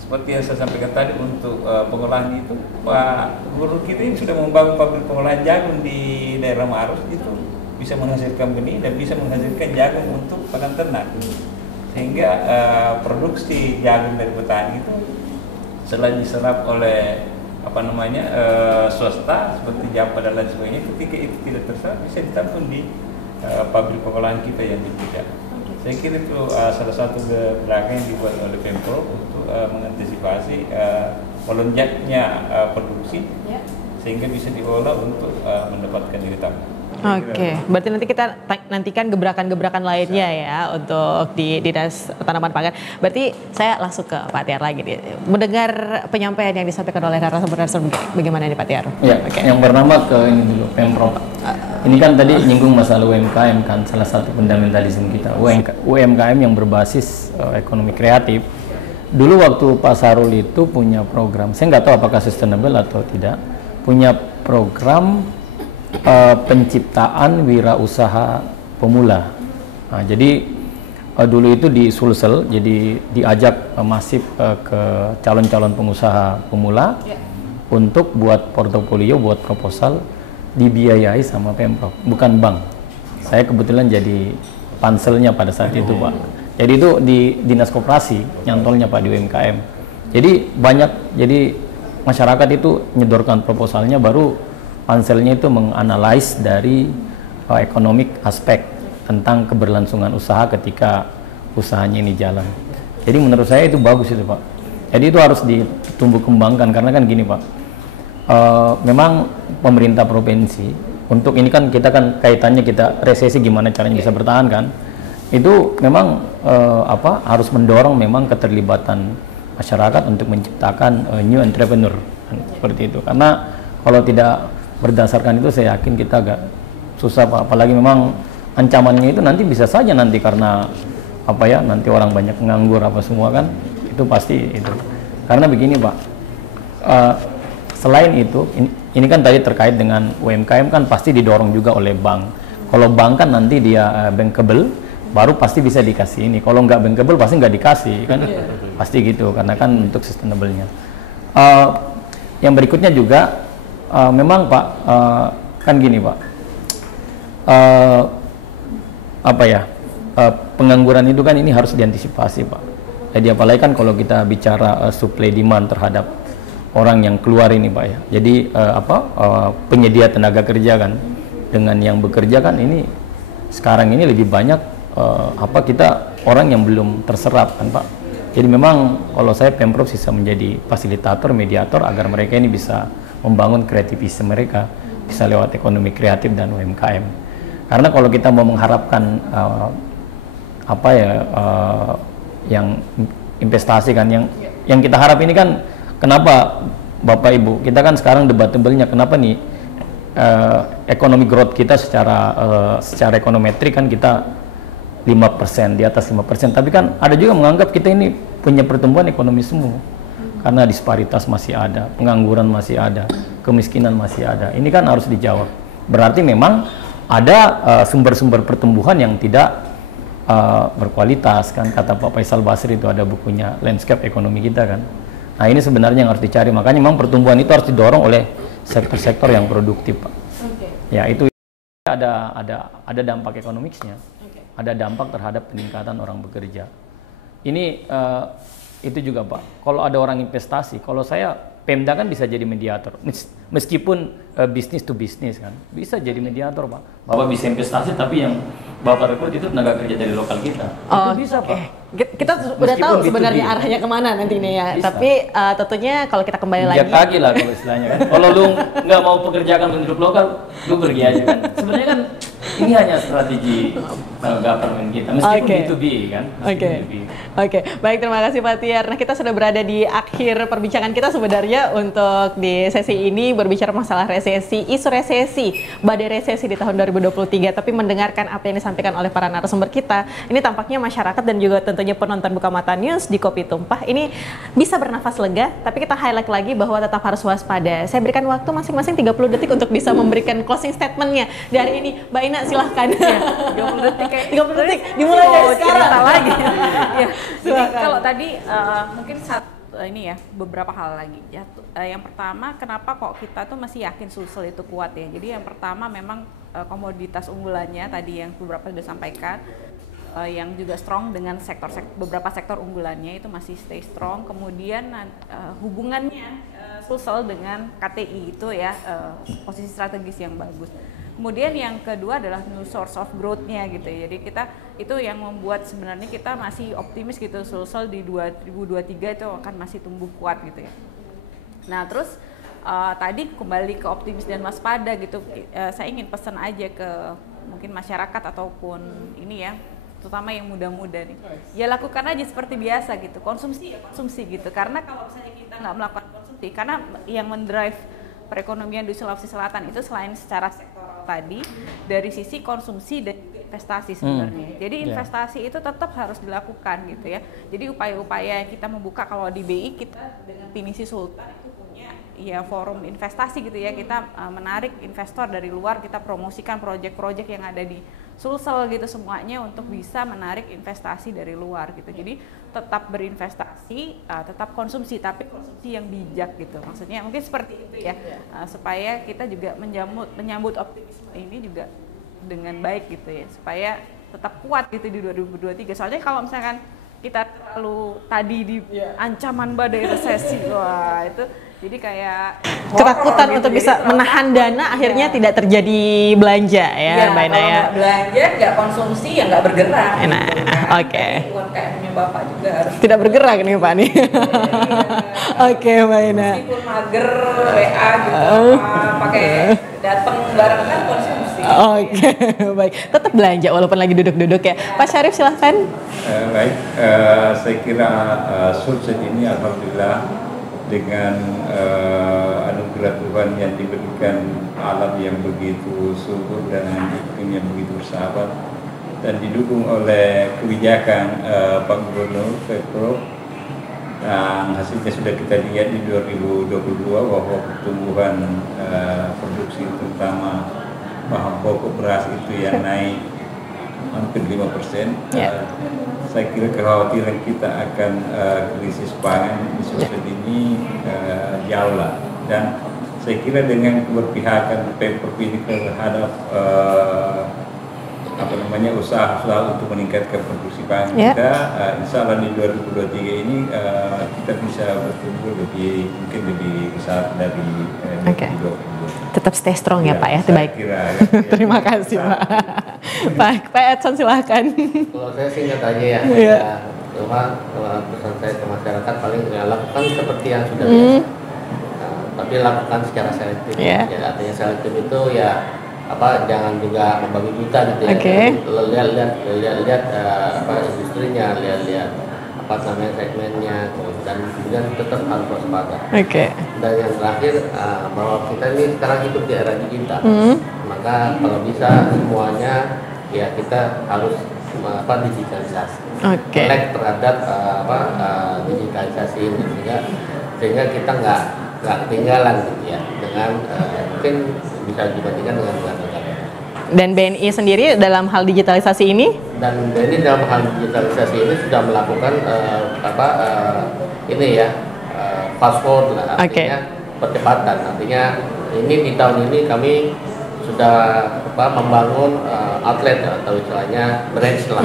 Seperti yang saya sampaikan tadi, untuk pengolahan itu, Pak Gubernur kita ini sudah membangun pabrik pengolahan jagung di daerah Maros, itu bisa menghasilkan benih dan bisa menghasilkan jagung untuk pakan ternak. Sehingga produksi jagung dari petani itu selain diserap oleh swasta seperti Japa dan lain sebagainya, ketika itu tidak terserap bisa ditampung di pabrik pengolahan kita yang tidak. Saya kira itu salah satu gerakan yang dibuat oleh Pemprov untuk mengantisipasi melonjaknya produksi, sehingga bisa diolah untuk mendapatkan nilai tambah. Oke, berarti nanti kita nantikan gebrakan-gebrakan lainnya ya untuk di Dinas Tanaman Pangan. Berarti saya langsung ke Pak Tiar lagi nih. Mendengar penyampaian yang disampaikan oleh narasumber-narasumber, bagaimana nih Pak Tiar? Ya, yang pertama ke ini dulu, Pemprov. Ini kan tadi nyinggung masalah UMKM kan, salah satu fundamentalisme kita. UMKM yang berbasis ekonomi kreatif. Dulu waktu Pak Sarul itu punya program, saya nggak tahu apakah sustainable atau tidak, punya program penciptaan wirausaha pemula. Nah, jadi dulu itu di Sulsel, jadi diajak masif ke calon-calon pengusaha pemula untuk buat portofolio, buat proposal, dibiayai sama Pemprov, bukan bank. Saya kebetulan jadi panselnya pada saat itu, Pak. Jadi itu di Dinas Koperasi, nyantolnya Pak di UMKM. Jadi jadi masyarakat itu nyedorkan proposalnya, baru panselnya itu menganalisis dari economic aspek tentang keberlangsungan usaha ketika usahanya ini jalan. Jadi menurut saya itu bagus itu, Pak. Jadi itu harus ditumbuh kembangkan karena kan gini Pak, memang pemerintah provinsi untuk ini kan kita kan kaitannya kita resesi gimana caranya bisa bertahan kan, itu memang harus mendorong memang keterlibatan masyarakat untuk menciptakan new entrepreneur seperti itu. Karena kalau tidak berdasarkan itu saya yakin kita agak susah Pak, apalagi memang ancamannya itu nanti bisa saja nanti karena nanti orang banyak nganggur apa semua kan, itu pasti itu. Karena begini Pak, selain itu ini kan tadi terkait dengan UMKM kan pasti didorong juga oleh bank. Kalau bank kan nanti dia bankable, baru pasti bisa dikasih ini. Kalau nggak bankable pasti nggak dikasih kan, pasti gitu karena kan untuk sustainable-nya. Yang berikutnya juga memang Pak, kan gini Pak, pengangguran itu kan ini harus diantisipasi Pak. Jadi apalagi kan kalau kita bicara supply demand terhadap orang yang keluar ini Pak ya. Jadi penyedia tenaga kerja kan dengan yang bekerja kan ini sekarang ini lebih banyak kita orang yang belum terserap kan Pak. Jadi memang kalau saya Pemprov bisa menjadi fasilitator, mediator agar mereka ini bisa membangun kreativitas mereka, bisa lewat ekonomi kreatif dan UMKM. Karena kalau kita mau mengharapkan yang investasi kan yang kita harap ini kan, kenapa Bapak Ibu kita kan sekarang debatable-nya kenapa nih ekonomi growth kita secara ekonometrik kan kita 5%, di atas 5%, tapi kan ada juga menganggap kita ini punya pertumbuhan ekonomi semu karena disparitas masih ada, pengangguran masih ada, kemiskinan masih ada. Ini kan harus dijawab. Berarti memang ada sumber-sumber pertumbuhan yang tidak berkualitas kan, kata Pak Faisal Basri itu ada bukunya Landscape Ekonomi kita kan. Nah ini sebenarnya yang harus dicari, makanya memang pertumbuhan itu harus didorong oleh sektor-sektor yang produktif Pak. Ya itu ada dampak ekonomisnya, ada dampak terhadap peningkatan orang bekerja. Ini itu juga Pak, kalau ada orang investasi, kalau saya Pemda kan bisa jadi mediator, meskipun bisnis to bisnis kan, bisa jadi mediator Pak. Bapak bisa investasi tapi yang Bapak rekrut itu tenaga kerja dari lokal kita. Oh, itu bisa Pak. Kita udah tahu sebenarnya arahnya kemana nanti nih ya. Bisa. Tapi tentunya kalau kita kembali lagi. Kaki lah kalau istilahnya kan. Kalau lu nggak mau pekerjakan penduduk lokal, lu pergi aja kan. Sebenarnya kan ini hanya strategi government kita, meskipun B2B kan. Oke. Baik, terima kasih Pak Tiar. Nah, kita sudah berada di akhir perbincangan kita sebenarnya untuk di sesi ini berbicara masalah resesi, isu resesi, badai resesi di tahun 2023. Tapi mendengarkan apa yang disampaikan oleh para narasumber kita, ini tampaknya masyarakat dan juga tentunya penonton Buka Mata News di Kopi Tumpah ini bisa bernafas lega, tapi kita highlight lagi bahwa tetap harus waspada. Saya berikan waktu masing-masing 30 detik untuk bisa memberikan closing statementnya dari ini. Mbak Ina silahkan. 30 detik kayak 30 detik dimulai dari sekarang lagi. Ya. Jadi kalau tadi mungkin beberapa hal lagi ya. Yang pertama, kenapa kok kita tuh masih yakin Sulsel itu kuat ya. Jadi yang pertama memang komoditas unggulannya tadi yang beberapa sudah sampaikan, yang juga strong dengan beberapa sektor unggulannya itu masih stay strong. Kemudian hubungannya Sulsel dengan KTI itu ya posisi strategis yang bagus. Kemudian yang kedua adalah new source of growth-nya gitu ya. Jadi kita itu yang membuat sebenarnya kita masih optimis gitu Sulsel di 2023 itu akan masih tumbuh kuat gitu ya. Nah terus tadi kembali ke optimis dan waspada gitu, saya ingin pesan aja ke mungkin masyarakat ataupun ini ya, terutama yang muda-muda nih, ya lakukan aja seperti biasa gitu, konsumsi gitu, karena kalau misalnya kita nggak melakukan konsumsi, karena yang mendrive perekonomian di Sulawesi Selatan itu selain secara sektoral tadi, dari sisi konsumsi dan investasi sebenarnya. Jadi investasi itu tetap harus dilakukan gitu ya. Jadi upaya-upaya yang kita membuka, kalau di BI kita dengan Pinisi Sultan itu punya ya forum investasi gitu ya, kita menarik investor dari luar, kita promosikan proyek-proyek yang ada di Sulsel gitu semuanya untuk bisa menarik investasi dari luar gitu. Jadi tetap berinvestasi, tetap konsumsi, tapi konsumsi yang bijak gitu. Maksudnya mungkin seperti itu ya, supaya kita juga menyambut optimisme ini juga dengan baik gitu ya, supaya tetap kuat gitu di 2023. Soalnya kalau misalkan kita terlalu tadi di ancaman badai resesi, wah itu Jadi kayak ketakutan horor untuk gitu. bisa Jadi menahan takut. dana akhirnya Iya. tidak terjadi belanja ya, Iya, Mbak Ina kalau ya. nggak belanja, nggak konsumsi, ya nggak bergerak. Nah, gitu kan. oke. Jadi UMKM-nya Bapak juga harus Tidak bergerak nih Pak nih. Oke Mbak Ina. meskipun mager, WA gitu, pakai datang barang kan konsumsi. Oke, baik. Tetap belanja walaupun lagi duduk-duduk ya. Pak Syarif silahkan. Baik, saya kira sukses ini alhamdulillah dengan anugerah Tuhan yang diberikan alam yang begitu subur dan iklim yang begitu bersahabat dan didukung oleh kebijakan Pak Gubernur Pemprov, dan hasilnya sudah kita lihat di 2022 bahwa pertumbuhan produksi terutama bahan pokok beras itu yang naik hampir 5%. Ya. Saya kira kekhawatiran kita akan krisis pangan di Sulsel ini jauh lah, dan saya kira dengan keberpihakan Pemprov ini terhadap usaha-usaha untuk meningkatkan produksi pangan kita, insya Allah di 2023 ini kita bisa bertumbuh mungkin lebih besar dari 2022. Tetap stay strong ya Pak ya, saya baik. kira, Terima kasih Pak. Pak Edson silahkan. Kalau saya singkat aja ya, Iya. pesan saya ke masyarakat paling ya, lakukan seperti yang sudah biasa. Tapi lakukan secara selektif. Iya. Ya, artinya selektif itu ya jangan juga membabi buta gitu ya. Oke. Lihat industrinya, lihat segmennya, dan kemudian tetap harus waspada. Oke. Dan yang terakhir bahwa kita ini sekarang hidup di era digital, maka kalau bisa semuanya ya kita harus digitalisasi. Oke. Melek terhadap digitalisasi ini sehingga kita nggak ketinggalan gitu ya dengan mungkin bisa dibandingkan dengan negara. Dan BNI sendiri dalam hal digitalisasi ini? Dan BNI dalam hal digitalisasi ini sudah melakukan fast forward lah, artinya percepatan. Artinya ini di tahun ini kami sudah membangun outlet atau istilahnya branch lah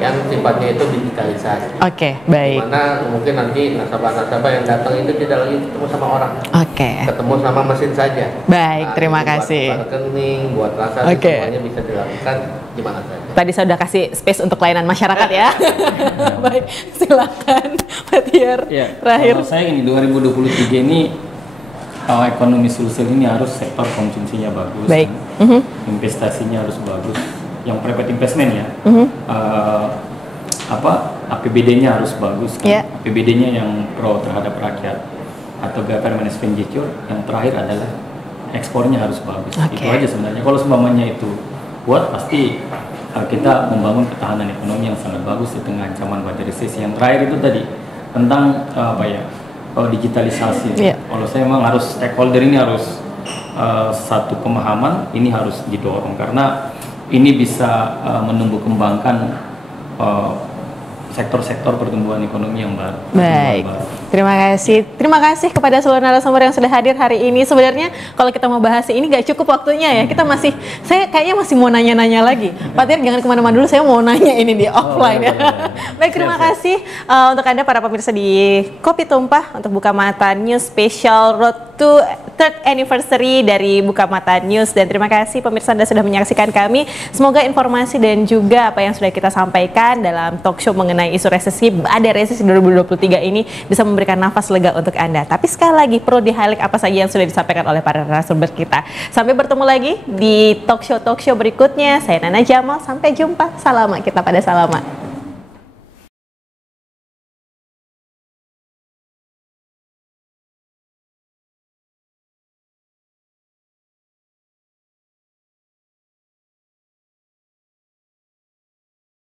yang sifatnya itu digitalisasi. Oke, baik. Dimana mungkin nanti nasabah-nasabah yang datang itu tidak lagi ketemu sama orang, Oke. ketemu sama mesin saja. Baik, terima kasih. Buat rekening, buat transaksi, semuanya bisa dilakukan di mana saja. Tadi saya sudah kasih space untuk pelayanan masyarakat ya. Baik, silakan Pak Tiar. Ya, Terakhir. kalau saya ini 2023 ini ekonomi Sulsel ini harus sektor konsumsinya bagus, Baik. Investasinya harus bagus, yang private investment ya, APBD-nya harus bagus, kan? Yeah. APBD-nya yang pro terhadap rakyat, atau government expenditure. Yang terakhir adalah ekspornya harus bagus. Itu aja sebenarnya. Kalau seumpamanya itu buat, pasti kita membangun ketahanan ekonomi yang sangat bagus di tengah ancaman badai resesi. Yang terakhir itu tadi tentang digitalisasi. Yeah. Kalau saya memang harus stakeholder ini harus satu pemahaman, ini harus didorong karena ini bisa menumbuh kembangkan sektor-sektor pertumbuhan ekonomi yang baru. Baik, terima kasih kepada seluruh narasumber yang sudah hadir hari ini. Sebenarnya kalau kita mau bahas ini nggak cukup waktunya ya. Saya kayaknya masih mau nanya-nanya lagi. Pak Tiar jangan kemana-mana dulu, saya mau nanya ini di offline ya. Baik, terima kasih untuk Anda para pemirsa di Kopi Tumpah untuk Buka Mata News Special Road to Third Anniversary dari Buka Mata News, dan terima kasih pemirsa Anda sudah menyaksikan kami. Semoga informasi dan juga apa yang sudah kita sampaikan dalam talk show mengenai isu resesi, ada resesi 2023 ini bisa memberikan nafas lega untuk Anda. Tapi sekali lagi perlu di-highlight apa saja yang sudah disampaikan oleh para narasumber kita. Sampai bertemu lagi di talk show berikutnya. Saya Nana Jamal, sampai jumpa. Salamat kita pada salamat.